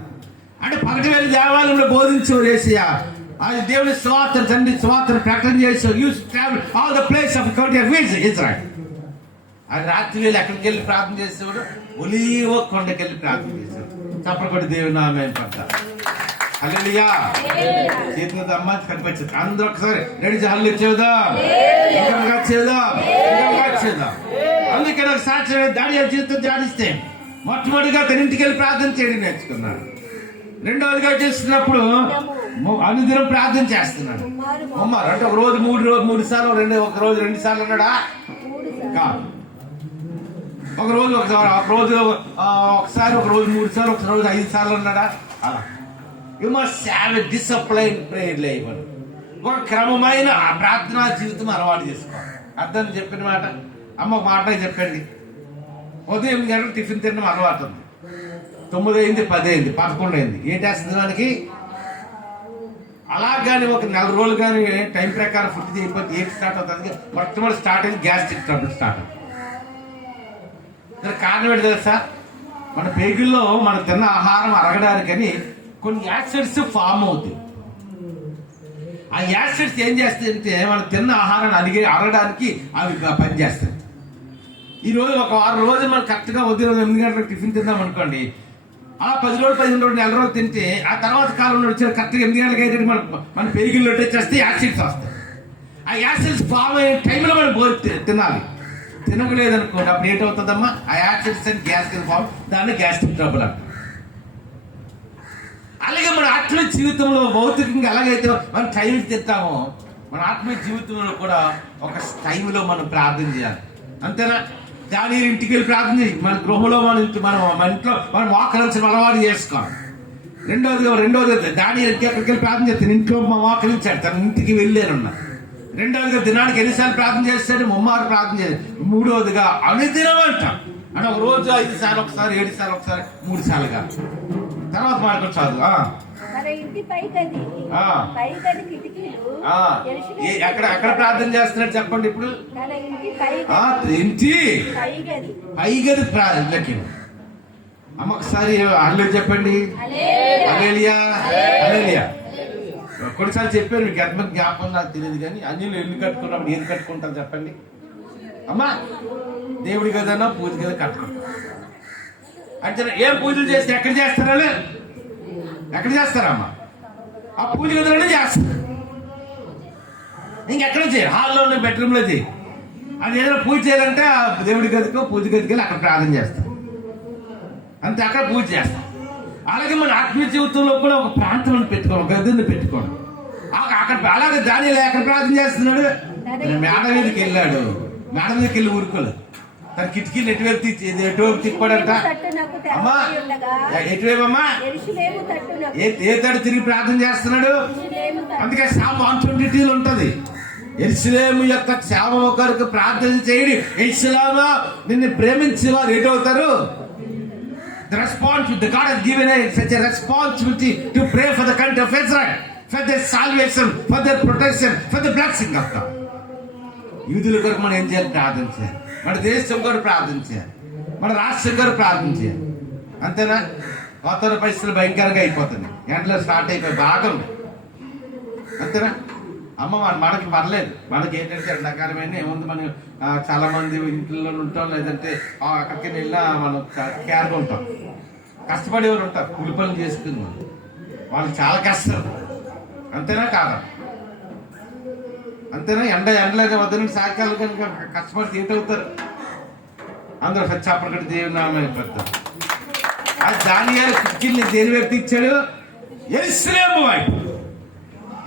అంటే పగటి వేళ దేవాలయంలో బోధించేవారు యేసయ్య. అది దేవుని స్వార్థం, తండ్రి స్వార్థం ప్రకటన చేసావు. You travel all the place of Israel. అది రాత్రి వేళ ఎక్కడికి వెళ్ళి ప్రార్థన చేసేవాడు? ఒలీవ కొండకి వెళ్ళి ప్రార్థన చేసేవాడు. తప్పకుండా దేవుని నామం పడతా. హల్లెలూయా. చేతులతో అమ్మ కనిపించదు. అందరూ ఒకసారి రెడీ హల్లు చేద్దాం. అందుకని ఒక సాక్షి దానియేలు జీవితం ధ్యానిస్తే మొట్టమొదటిగా తన ఇంటికి వెళ్ళి ప్రార్థన చేయడం నేర్చుకున్నాడు. రెండవదిగా చేస్తున్నప్పుడు అనుదినం ప్రార్థన చేస్తున్నాడు. అంటే ఒక రోజు 3 సార్లు, ఒక రోజు 2 సార్లు అన్నాడా? కాదు. ఒక రోజు ఒకసారి 3 సార్లు, ఒక రోజు 5 సార్లు అన్నాడా? అలా. You must have a discipline prayer life. ఒక క్రమమైన ప్రార్థనా జీవితం అలవాటు చేసుకోవాలి. అర్థం చెప్పిన మాట అమ్మ ఒక మాట చెప్పండి. ఉదయం 8 గంటలకు టిఫిన్ తినడం అలవాటు ఉంది. 9 అయింది, 10 అయింది, 11 అయింది. ఏంటేస్తుంది దానికి? అలా కానీ ఒక 4 రోజులు కానీ టైం ప్రకారం ఫుడ్ చేయకపోతే ఏంటి స్టార్ట్ అవుతుంది? మొట్టమొదటి స్టార్ట్ అయింది గ్యాస్ట్రిక్ ట్రబుల్ స్టార్ట్ అవుతుంది. కారణం ఏంటి తెలుసా? మన పేగుల్లో మనం తిన్న ఆహారం అరగడానికని కొన్ని యాసిడ్స్ ఫామ్ అవుతాయి. ఆ యాసిడ్స్ ఏం చేస్తాయంటే మనం తిన్న ఆహారాన్ని అరగడానికి అవి పనిచేస్తాయి. ఈరోజు ఒక 6 రోజులు మనం కరెక్ట్గా ఉదయం 8 గంటలకు టిఫిన్ తిందాం అనుకోండి. అలా 10 రోజులు 15 రోజులు 4 రోజులు తింటే ఆ తర్వాత కాలంలో వచ్చే కరెక్ట్గా 8 గంటలకు అయితే మన పెరుగుల్లో వచ్చేస్తే యాసిడ్స్ వస్తాయి. ఆ యాసిడ్స్ ఫామ్ అయ్యే టైంలో మనం తినాలి. తినగలేదనుకోండి అప్పుడు ఏంటవుతుందమ్మా? ఆ యాసిడ్స్ అండ్ గ్యాస్ కింద ఫామ్, దాన్ని గ్యాస్ట్రిక్ ట్రబుల్ అంటారు. అలాగే మన ఆత్మీయ జీవితంలో భౌతికంగా ఎలాగైతే మనం టైం తింటామో మన ఆత్మీయ జీవితంలో కూడా ఒక టైంలో మనం ప్రార్థన చేయాలి. అంతేనా? దానియేలు ఇంటికి వెళ్ళి ప్రార్థన చేయి. మన గృహంలో మన ఇంట్లో మనం మోకరించడం అలవాటు చేసుకోవాలి. రెండవది దానియేలు ఎక్కడికి వెళ్ళి ప్రార్థన చేస్తాను? ఇంట్లో మోకరించాడు, తన ఇంటికి వెళ్ళానున్నా. రెండవదిగా దినానికి ఎన్నిసార్లు ప్రార్థన చేస్తాడు? 3 ప్రార్థన చేయాలి. మూడవదిగా అనుదినం అంట. అంటే ఒక రోజు 5 సార్లు ఒకసారి, 7 సార్లు ఒకసారి, 3 సార్లుగా. తర్వాత మాట్లాడు చదువు. మన ఇంటి పైగది కిటికీలు ఎక్కడ ప్రార్థన చేస్తున్నాడు చెప్పండి ఇప్పుడు? తన ఇంటి పై ఇంటి పైగది పైగది ప్రార్థనకి. అమ్మ ఒకసారి అల్లు చెప్పండి. హల్లెలూయా హల్లెలూయా. కొన్నిసార్లు చెప్పాను మీకు, ఎంతమంది జ్ఞాపకం నాకు తెలియదు కానీ అన్యులు ఎన్ని కట్టుకున్నప్పుడు ఏది కట్టుకుంటారు చెప్పండి అమ్మా? దేవుడి గదన్నా పూజ గది కట్టుకుంటారు. అంటే ఏం పూజలు చేస్తే ఎక్కడ చేస్తారా? ఎక్కడ చేస్తారమ్మా? ఆ పూజ గదిలోనే చేస్తారు. ఇంకెక్కడ చేయాలి? హాల్లో ఉన్న బెడ్రూమ్లో చేయి. అది ఏదైనా పూజ చేయాలంటే ఆ దేవుడి గదికో పూజ గదికి వెళ్ళి అక్కడ ప్రార్థన చేస్తాం, అంతే, అక్కడ పూజ చేస్తాం. అలాగే మన ఆత్మీయ జీవితంలో కూడా ఒక ప్రాంతం పెట్టుకోవడం, ఒక గదిని పెట్టుకోవడం. అక్కడ అలాగే దానిలో ఎక్కడ ప్రార్థన చేస్తున్నాడు? మేడ మీదకి వెళ్ళాడు. మేడ మీదకి వెళ్ళి ఊరుకోలేదు. తన కిటికీలు ఎటువైపు తిప్పాడంట. అమ్మా ఎటువైపమ్మా? ఏ తడు తిరిగి ప్రార్థన చేస్తున్నాడు? అందుకే సామ్ 122 ఉంటది. యెరూషలేము యొక్క సేవ కొరకు ప్రార్థన చేయడి. యెరూషలేము నిన్ను ప్రేమించే వారు ఏటవుతారు? The response the God has given us such a responsibility to pray for the country of Israel, for their salvation, for their protection, for the blessing of God. యూదుల కొరకు మనం ఏం చేయాలి? ప్రార్థన చేయాలి. మన దేశం కొరకు ప్రార్థన చేయాలి. మన రాష్ట్రం కొరకు ప్రార్థన చేయాలి. అంతేనా? వాతావరణ పరిస్థితులు భయంకరంగా అయిపోతుంది. ఎండలో స్టార్ట్ అయిపోయి భాగం. అంతేనా? అమ్మ మనకి పర్లేదు. మనకి ఏంటంటే ఎండాకాలమైన ఏముంది, మనం చాలా మంది ఇంట్లో ఉంటాం, లేదంటే అక్కడికి వెళ్ళినా మనం కేర్గా ఉంటాం. కష్టపడేవారు ఉంటారు, కూలి పనులు చేసుకుని వాళ్ళకి చాలా కష్టం. అంతేనా కాదా? అంతేనా? ఎండలేక వద్దని సాయంకాలం కనుక కష్టపడి తీటవుతారు. అందరూ సచ్చాపడి దేవుని నామం అయిపోతారు. ఆ దానియేలు కిటికీల్ని దేని వైపు ఇచ్చాడు? యెరూషలేము వైపు.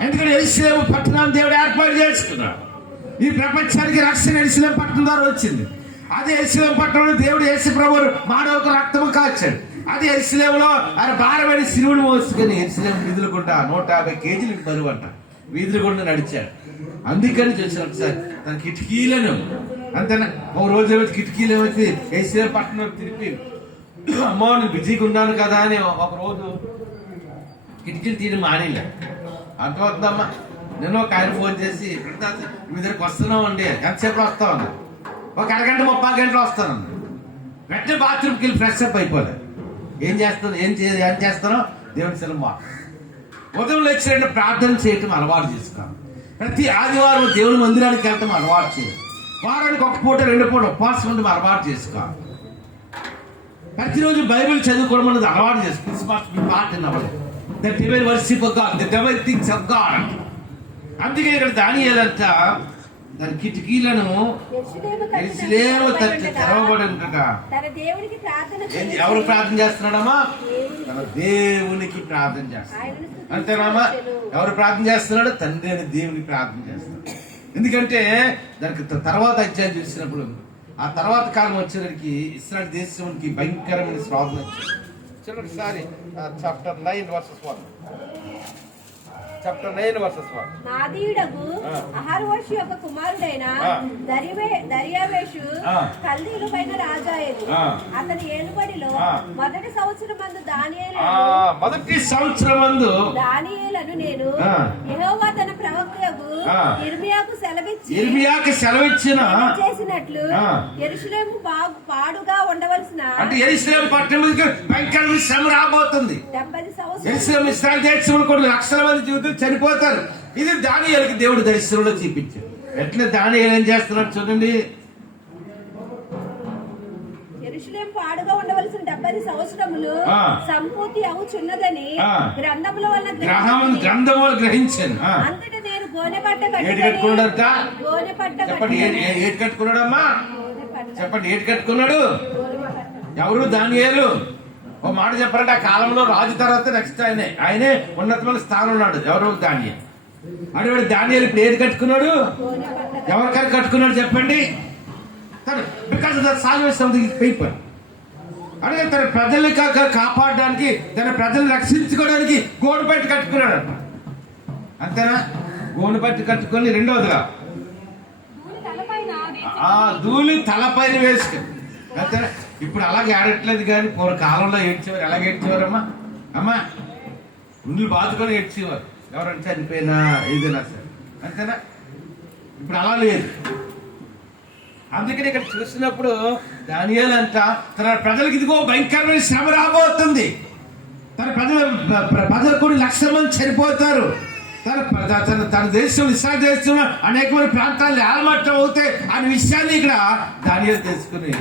ఎందుకంటే యెరూషలేము పట్టణాన్ని దేవుడు ఏర్పాటు చేసుకున్నాడు. ఈ ప్రపంచానికి రక్షణ యెరూషలేము పట్టణం ద్వారా వచ్చింది. అదే యెరూషలేము పట్టణంలో దేవుడు యేసు ప్రభువు మానవకు రక్తము కాచాడు. అదే యెరూషలేములో ఆయన భారమైన శిలువను మోసుకొని యెరూషలేము వీధులు గుండా 150 కేజీలు బరువు అంట వీధులు గుండా నడిచాడు. అందుకని చూసాను ఒకసారి తన కిటికీలను, అంతేనా? ఒక రోజు కిటికీలు ఏమైతే యెరూషలేము పట్టణం తిరిపి, అమ్మో నేను బిజీగా ఉన్నాను కదా అని ఒక రోజు కిటికీలు తీయడం మానేలే. అర్థమవుతుందమ్మా? నేను ఒక ఆయన ఫోన్ చేసి, మీ దగ్గరికి వస్తున్నావు అండి, ఎంతసేపులో వస్తావు అన్న. ఒక అరగంట 30 గంటలు వస్తానన్న. వెంటనే బాత్రూమ్కి వెళ్ళి ఫ్రెష్ అప్ అయిపోలే. ఏం చేస్తానో దేవుని సెలవు. ఉదయం లేచినట్టు ప్రార్థన చేయటం అలవాటు చేసుకోవాలి. ప్రతి ఆదివారం దేవుని మందిరానికి వెళ్ళటం అలవాటు చేయాలి. వారానికి ఒక పూట 2 పూట ఉపవాసం ఉండడం అలవాటు చేసుకోవాలి. ప్రతిరోజు బైబిల్ చదువుకోవడం అనేది అలవాటు చేసుకోవాలి. The divine worship of God, the divine things of God. అందుకే ఇక్కడ దానియేలంట దాని కిటికీలను యెరూషలేము తట్టు తెరవబడి ఉండగా ఎవరు ప్రార్థన చేస్తున్నాడమ్మా? తన దేవునికి ప్రార్థన చేస్తున్నాడు. అంతేనామా? ఎవరు ప్రార్థన చేస్తున్నాడు? తండ్రి అని దేవునికి ప్రార్థన చేస్తున్నాడు. ఎందుకంటే దానికి తర్వాత అధ్యాయం చూసినప్పుడు ఆ తర్వాత కాలం వచ్చేసరికి ఇశ్రాయేలు దేశానికి భయంకరమైన శ్రావణ వచ్చింది. చూడండి ఒకసారి చాప్టర్ 9 verses 1. Chapter 9 verses 1. నాదీయుడగు అహర్వషు యొక్క కుమారుడైన దర్యావేషు కల్దీయుల పైన రాజాయను. అతని ఏలుబడిలో మొదటి సంవత్సరమందు దానియేలును నేను యెహోవా తన ప్రవక్తయగు ఇర్మియాకు సెలవిచ్చిన చేసినట్లు యెరూషలేము పాడుగా ఉండవలసిన, అంటే యెరూషలేము పట్టణానికి భయంకరమైన శ్రమ రాబోతుంది. 70 సంవత్సరాలు యెరూషలేము ఇశ్రాయేలు దేశంలో కొన్ని లక్షల మంది జీవితం చనిపోతారు. ఇది దానియేలుకి దేవుడు దర్శనంలో చూపించాడు. ఎట్లా దానియేలు ఏం చేస్తున్నాడు చూడండి. యెరూషలేము పాడుగా ఉండవలసిన 70 సంవత్సరములు సంపూర్తి అవుచున్నదని గ్రంథముల వల్ల గ్రహించాను. అంతటా నేను గోనెపట్ట కట్టుకున్నాడమ్మా? చెప్పండి, ఏటి కట్టుకున్నాడు? ఎవరు? దానియేలు. ఓ మాట చెప్పారంటే ఆ కాలంలో రాజు తర్వాత నెక్స్ట్ ఆయనే ఉన్నతమైన స్థానం ఉన్నాడు. ఎవరు? దానియేలు. అటువంటి దానియేలు ఇప్పుడు ఏది కట్టుకున్నాడు? ఎవరికైనా కట్టుకున్నాడు చెప్పండి? Because of the salvation of the people. అంటే తన ప్రజల్ని కాపాడడానికి, తన ప్రజల్ని రక్షించుకోవడానికి గోనుపట్టి కట్టుకున్నాడు అంట. అంతేనా? గోనుపట్టి కట్టుకొని రెండవదిగా ధూళి తలపైన వేసుకుని. అంతేనా? ఇప్పుడు అలాగే ఆడట్లేదు కానీ పూర్వ కాలంలో ఏడ్చేవారు. ఎలాగ ఏడ్చేవారమ్మా? అమ్మా గుండెలు బాదుకొని ఏడ్చేవారు. ఎవరైనా చనిపోయినా ఏదైనా సరే. అంతేనా? ఇప్పుడు అలా లేదు. అందుకని ఇక్కడ చూసినప్పుడు దానియేలు అంట తన ప్రజలకు ఇదిగో భయంకరమైన శ్రమ రాబోతుంది, తన ప్రజలు కొన్ని 1,00,000 మంది చనిపోతారు, తన దేశం ఇస్రాయేల్ దేశంలో అనేకమైన ప్రాంతాలు ఏలమట్టం అవుతాయి అనే విషయాన్ని ఇక్కడ దానియేలు తెలుసుకుని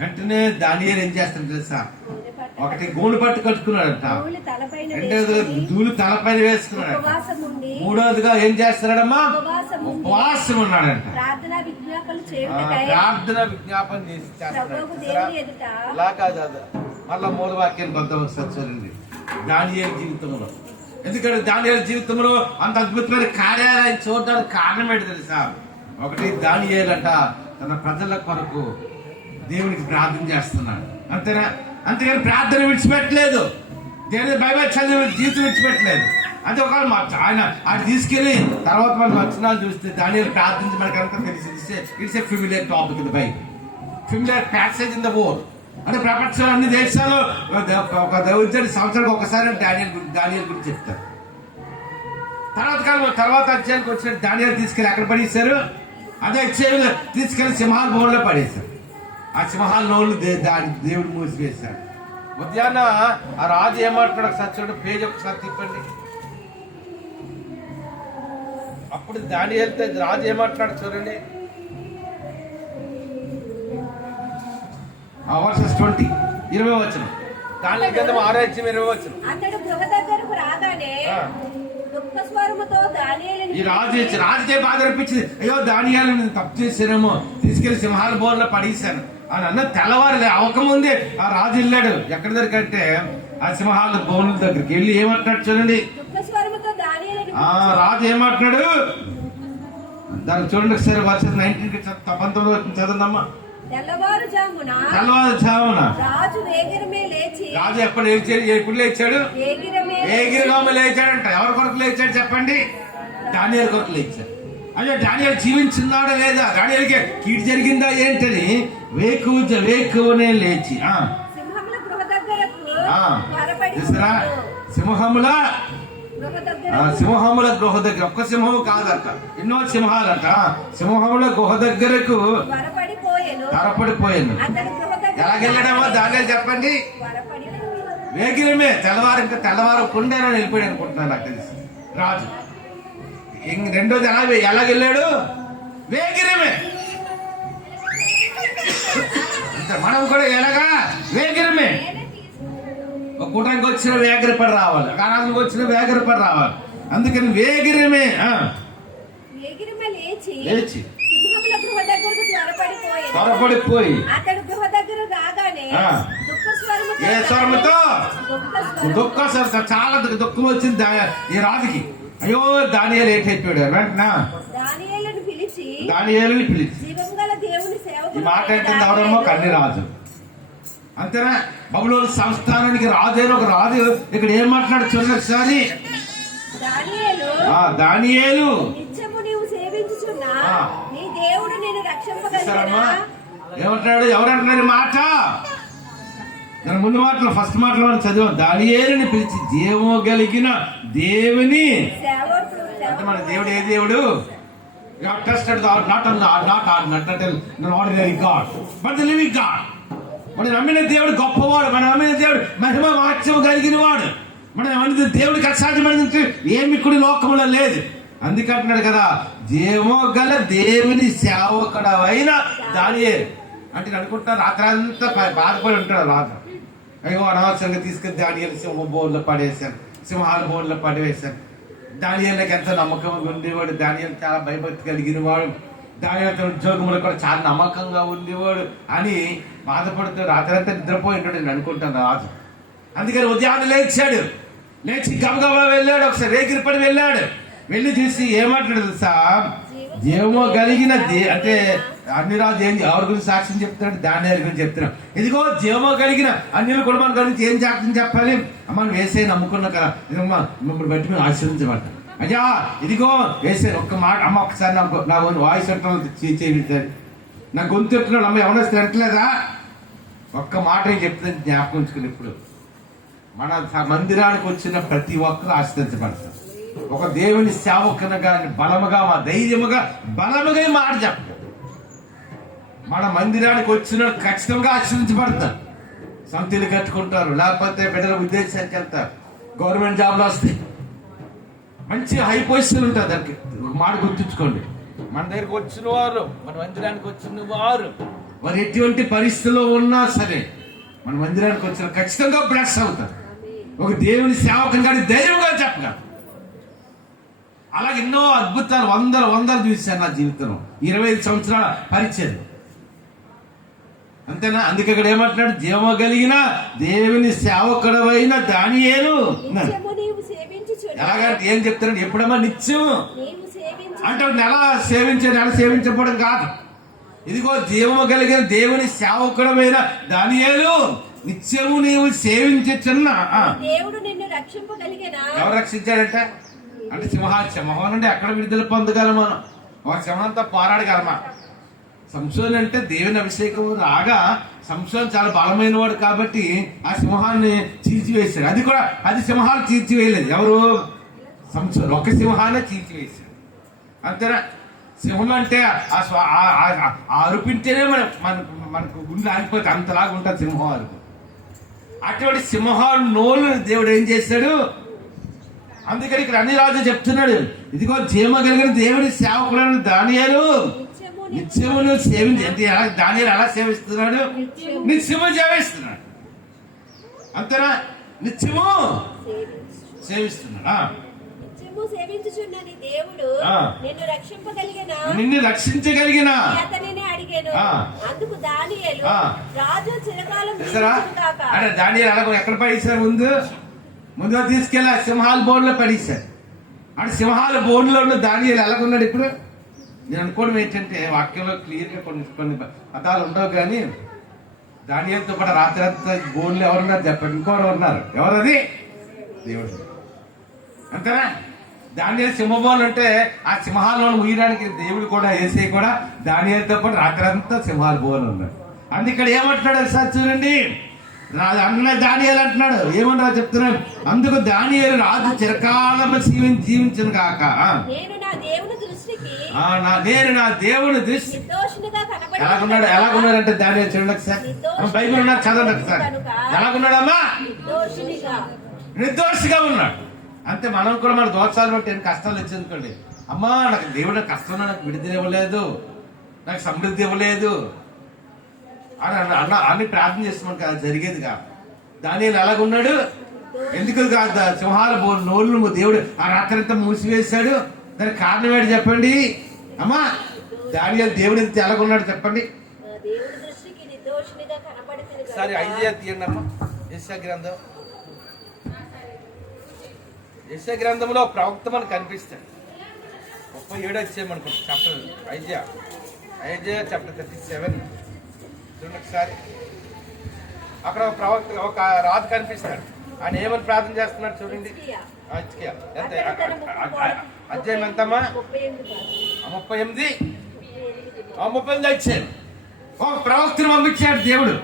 వెంటనే దానియేలు ఏం చేస్తాడు తెలుసా? ఒకటి గోను పట్టు కట్టుకున్నాడంట, రెండోది ధూళి తలపైన వేసుకున్నాడంట, మూడోదిగా ఏం చేస్తున్నాడమ్మా? ఉపవాసం ఉన్నాడంట. ప్రార్థన విజ్ఞాపన చేస్తాడు. ఇలా కాదు, మళ్ళా మూల వాక్యం కొంత ఒకసారి చూడండి. దానియేలు జీవితంలో, ఎందుకంటే దానియేలు జీవితంలో అంత అద్భుతమైన కార్యాలు ఆయన చూడడానికి కారణం ఏంటి తెలుసా? ఒకటి, దానియేలు అంట తన ప్రజల కొరకు దేవునికి ప్రార్థన చేస్తున్నాడు. అంతేనా? అంతేగాని ప్రార్థన విడిచిపెట్టలేదు, దేవుని బైబిల్ చదివి జీవితం విడిచిపెట్టలేదు. అంటే ఒక ఆయన తీసుకెళ్ళి తర్వాత మన వచనాలు చూస్తే దానియేలు ప్రార్థించి మనకు అంతా తెలిసి it's a familiar topic in the Bible, familiar passage in the world. అంటే ప్రపంచంలో అన్ని దేశాలు ఒక దైవజనుడు సంవత్సరానికి ఒకసారి దానియేలు గురించి చెప్తారు. తర్వాత అధ్యాయానికి వచ్చిన దానియేలు తీసుకెళ్ళి ఎక్కడ పడేశారు? అదే అధ్యాయంలో తీసుకెళ్లి సింహాల బోన్లో పడేశారు. ఆ సింహాల నోళ్ళు దేవుడు మూసివేశాడు. ఉదయాన్న ఆ రాజు ఏమంటున్నాడు ఒకసారి చూడండి, పేజ్ ఒకసారి తిప్పండి. అప్పుడు దానియేలుతో రాజు ఏమంటున్నాడు చూడండి. వర్సెస్ 20 20 వచనం. దానియేలు గ్రంథం 6వ అధ్యాయం 20వ వచనం. ఈ రాజుకే బాధ అనిపించింది, అయ్యో దానియేలు నేను తప్పు చేశానేమో, తీసుకెళ్లి సింహాల బోన్లో పడేశాను అని అన్న. తెల్లవారు అవకముందే ఆ రాజు వెళ్ళాడు ఎక్కడి దగ్గరంటే ఆ సింహాల బోన్ల దగ్గరికి వెళ్ళి ఏమంటున్నాడు చూడండి. రాజు ఏమంటున్నాడు దాన్ని చూడండి ఒకసారి. వర్షం 19 చదవండమ్మా. తెల్లవారుజామున రాజు ఎప్పుడు లేచాడు? ఏగిరిగాము లేచాడంట. ఎవరి కొరకు లేచాడు చెప్పండి? దానియేలు కొరకు లేచాడు. అయ్యో దానియేలు జీవించున్నాడా లేదా, దానియేలుకి కీడు జరిగిందా ఏంటని వేకువనే లేచి సింహముల గృహ దగ్గర, ఒక్క సింహము కాదట, ఎన్నో సింహాలట. సింహముల గుహ దగ్గరకు త్వరపడిపోయాను. ఎలాగెళ్ళాడేమో దానియేలు చెప్పండి? వేగిరమే. తెల్లవారు కొండేనని వెళ్ళిపోయాడు అనుకుంటున్నాను నాకు తెలిసి రాజు. రెండోది ఎలాగెళ్ళాడు? వేగిరమే. మనం కూడా ఎలాగా? వేగిరమే. ఒక కూటానికి వచ్చిన వేగిరపడి రావాలి, కారానికి వచ్చిన వేగిరపడి రావాలి. అందుకని వేగిరమే లేచి త్వరపడిపోయి ఏ స్వరముతో దుఃఖ చాలా దుఃఖం వచ్చింది ఈ రాజుకి. అయ్యో దానియేలు లేట్ అయిపోయాడు. వెంటనే దానియేలుని పిలిచి ఈ మాట ఏంటంటే ఎవరేమో కన్ని రాజు. అంతేనా? బబులోను సంస్థానానికి రాజు అయిన ఒక రాజు ఇక్కడ ఏం మాట్లాడు చూడండి ఒకసారి. దానియేలు ఏమంటాడు? ఎవరంటున్నారు మాట? దాని ముందు మాటలు ఫస్ట్ మాటలు మనం చదివాం. దానియేలుని పిలిచి జీవము కలిగిన దేవుని. అంటే మన దేవుడు ఏ దేవుడు? మనం నమ్మిన దేవుడు గొప్పవాడు, మనం నమ్మిన దేవుడు మహిమ వాక్యం కలిగిన వాడు, మనం నమ్మిన దేవుడికి అసాధ్యమైనది ఏమి కూడా లోకంలో లేదు. అందుకంటున్నాడు కదా, జీవము గల దేవుని సేవకుడవైన దానియేలు. అంటే అనుకుంటున్నా రాత్రంతా బాధపడి ఉంటాడు రాజు. అయ్యో అనవసరంగా తీసుకుని దానియేలు బోన్లో పడేశాను, సింహాల బోన్లో పడవేశాను. దానియేలుకి ఎంతో నమ్మకంగా ఉండేవాడు, దానియేలు చాలా భయభక్తి కలిగిన వాడు, దానియేలు ఉద్యోగంలో కూడా చాలా నమ్మకంగా ఉండేవాడు అని బాధపడుతూ రాత్రంతా నిద్రపోయి ఉంటాడు నేను అనుకుంటాను రాజు. అందుకని ఉదయాన్నే లేచాడు, లేచి గబగబా వెళ్ళాడు, ఒకసారి వేగిరిపడి వెళ్ళాడు. వెళ్ళి చూసి ఏమంటాడు తెలుసా? జీవము కలిగిన అంటే అన్ని రాజు ఎవరి గురించి సాక్ష్యం చెప్తున్నాడు? దానియేలు గురించి చెప్తున్నాడు. ఇదిగో జీవము కలిగిన అన్యుల కుటుంబాల గురించి ఏం సాక్ష్యం చెప్పాలి? మనం వేసే నమ్ముకున్నా కదా, ఇదమ్మా మిమ్మల్ని బట్టి మేము ఆశీర్వించబడ్డ. అయ్యా ఇదిగో వేసే ఒక్క మాట అమ్మ ఒకసారి నా వాయిస్ చేయించారు, నా గొంతు ఎట్టున్నాడు అమ్మ ఎవరైనా తినట్లేదా? ఒక్క మాట చెప్తుంది జ్ఞాపకం ఉంచుకుని. ఇప్పుడు మన మందిరానికి వచ్చిన ప్రతి ఒక్కరు ఆశీర్వించబడతారు. ఒక దేవుని సేవకునిగా బలముగా ధైర్యముగా బలముగా ఈ మాట చెప్ప మన మందిరానికి వచ్చిన ఖచ్చితంగా ఆశ్రయించబడతారు. సొంతలు కట్టుకుంటారు, లేకపోతే బిడ్డల ఉద్దేశానికి వెళ్తారు, గవర్నమెంట్ జాబ్లు వస్తాయి, మంచి హై పొజిషన్ ఉంటుంది. దానికి ఒక మాట గుర్తుంచుకోండి, మన దగ్గరికి వచ్చిన వారు, మన మందిరానికి వచ్చిన వారు ఎటువంటి పరిస్థితిలో ఉన్నా సరే మన మందిరానికి వచ్చిన ఖచ్చితంగా బ్లెస్ అవుతారు. ఒక దేవుని సేవకుని కానీ ధైర్యంగా చెప్పగలరు. అలాగే ఎన్నో అద్భుతాలు వందలు చూశాను నా జీవితంలో. 25 సంవత్సరాల పరిచయం అంతేనా? అందుకే ఇక్కడ ఏమంటున్నాడు, జీవము కలిగిన దేవుని సేవకుడవైన దానియేలు. ఎలాగంటే ఏం చెప్తారంటే, ఎప్పుడమ్మా నిత్యము అంటే నెల సేవించబడం కాదు. ఇదిగో జీవము కలిగిన దేవుని సేవకుడమైన దానియేలు, నిత్యము నీవు సేవించుచున్న దేవుడు నిన్ను రక్షింపగలిగేనా. ఎవరు రక్షించాడంట అంటే సింహం నుండి ఎక్కడ విడుదల పొందగలమా? ఒక సింహంతో పోరాడగలమా? సంసోన్ అంటే దేవుని అభిషేకం రాగా సంసోన్ చాలా బలమైన వాడు కాబట్టి ఆ సింహాన్ని చీల్చివేశాడు. అది సింహాలు చీల్చివేయలేదు. ఎవరు? సంసోన్. ఒక సింహాన్ని చీల్చివేశాడు. అంతేనా? సింహం అంటే అరుపింటేనే మనకు గుండె ఆగిపోతే అంతలాగా ఉంటుంది సింహం అరుపు. అటువంటి సింహాలు నోళ్ళు దేవుడు ఏం చేశాడు? అందుకని ఇక్కడ అన్ని రాజు చెప్తున్నాడు, ఇదిగో జీవ కలిగిన దేవుడి సేవకులను దానియేలు నిత్యమును సేవించి. అంటే దానియేలు ఎలా సేవిస్తున్నాడు? నిత్యము సేవిస్తున్నాడు. అంతేనా? నిత్యము సేవిస్తున్నాడు. నిన్ను రక్షించగలిగిన అంటే దానియేలు అలా ఎక్కడ పడేశారు? ముందుగా తీసుకెళ్ళి సింహాల బోర్డులో పడేశారు. అంటే సింహాల బోర్డులో ఉన్న దానియేలు ఎలాగున్నాడు? ఇప్పుడు నేను అనుకోవడం ఏంటంటే, వాక్యంలో క్లియర్గా కొన్ని పదాలు ఉండవు, కానీ దానియేలుతో పాటు రాత్రి అంతా బోర్డులు ఎవరున్నారు చెప్పండి? ఇంకోరు ఉన్నారు. ఎవరది? దేవుడు. అంతేనా? దానియేలు సింహబోన్ అంటే ఆ సింహాలను ముయ్యడానికి దేవుడు కూడా, యేసే కూడా దానియేలుతో పాటు రాత్రి అంతా సింహాల బోన్ ఉన్నాడు. అందుకని ఏమంటున్నాడు సార్ చూడండి, అన్న దానియేలు అంటున్నాడు, ఏమన్నా చెప్తున్నాడు, అందుకు దానియేలు రాజు చిరకాలము జీవించను కాక నేను నా దేవుని దృష్టి ఎలాగున్నాడంటే దానియేలు చూడండి ఒకసారి. బైబిల్ ఉన్నారు, చదవండి ఒకసారి. ఎలాగున్నాడమ్మా? నిర్దోషిగా ఉన్నాడు. అంతే. మనం కూడా మన దోషాలు బట్టి ఏం కష్టాలు వచ్చేందుకోండి, అమ్మా నాకు దేవుడు కష్టంలో నాకు విడుదల ఇవ్వలేదు, నాకు సమృద్ధి ఇవ్వలేదు అని ప్రార్థన చేస్తున్నాడు కదా, జరిగేది కాదు. దానియేలు ఎలాగున్నాడు? ఎందుకు సింహాల నోళ్ళు దేవుడు ఆ రాత్రంతా మూసివేశాడు? దానికి కారణం ఏంటి చెప్పండి అమ్మా? దానియేలు దేవుడు ఎంత ఎలాగున్నాడు చెప్పండి. సరే ఐజియా తీయండి అమ్మా. యెషయా గ్రంథంలో ప్రవక్త మనకు కనిపిస్తాడు. 37 వచ్చేయమనుకో చాప్టర్. ఐజియా చాప్టర్ 37 చూడండి ఒకసారి. అక్కడ ఒక ప్రవక్త, ఒక రాజు కనిపిస్తాడు. ఆయన ఏమని ప్రార్థన చేస్తున్నాడు చూడండి. ఎంత అధ్యాయం ఎంతమ్మా? 38 వచ్చాడు. ఒక ప్రవక్తను పంపించాడు దేవుడు.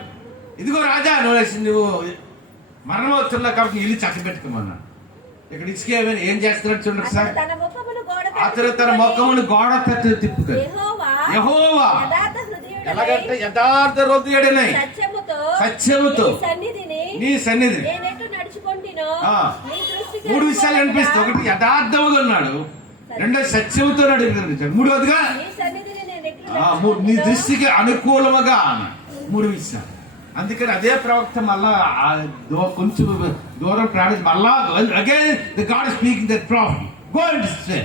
ఇదిగో రాజా, నువ్వు మరణం వస్తున్నావు కాబట్టి ఇల్లు చక్కబెట్టుకోమన్నా. ఇక్కడ ఇసుకే ఏం చేస్తున్నాడు చూడండి సార్. అతను తన ముఖమును గోడ తట్టు తిప్పుతాడు. యెహోవా ఎలాగంటే యథార్థ హృదయుడనై సత్యముతో నీ సన్నిధిని 3 విషయాలు అనిపిస్తాయి. ఒకటి యథార్థముగా ఉన్నాడు, రెండోది సత్యముతో నడిపించాడు, మూడవదిగా నీ దృష్టికి అనుకూలముగా అన్నాడు. 3 విషయాలు. అందుకని అదే ప్రవక్త మళ్ళా కొంచెం దూరం ప్రాణించి మళ్ళా again the God speaking that profit go and say.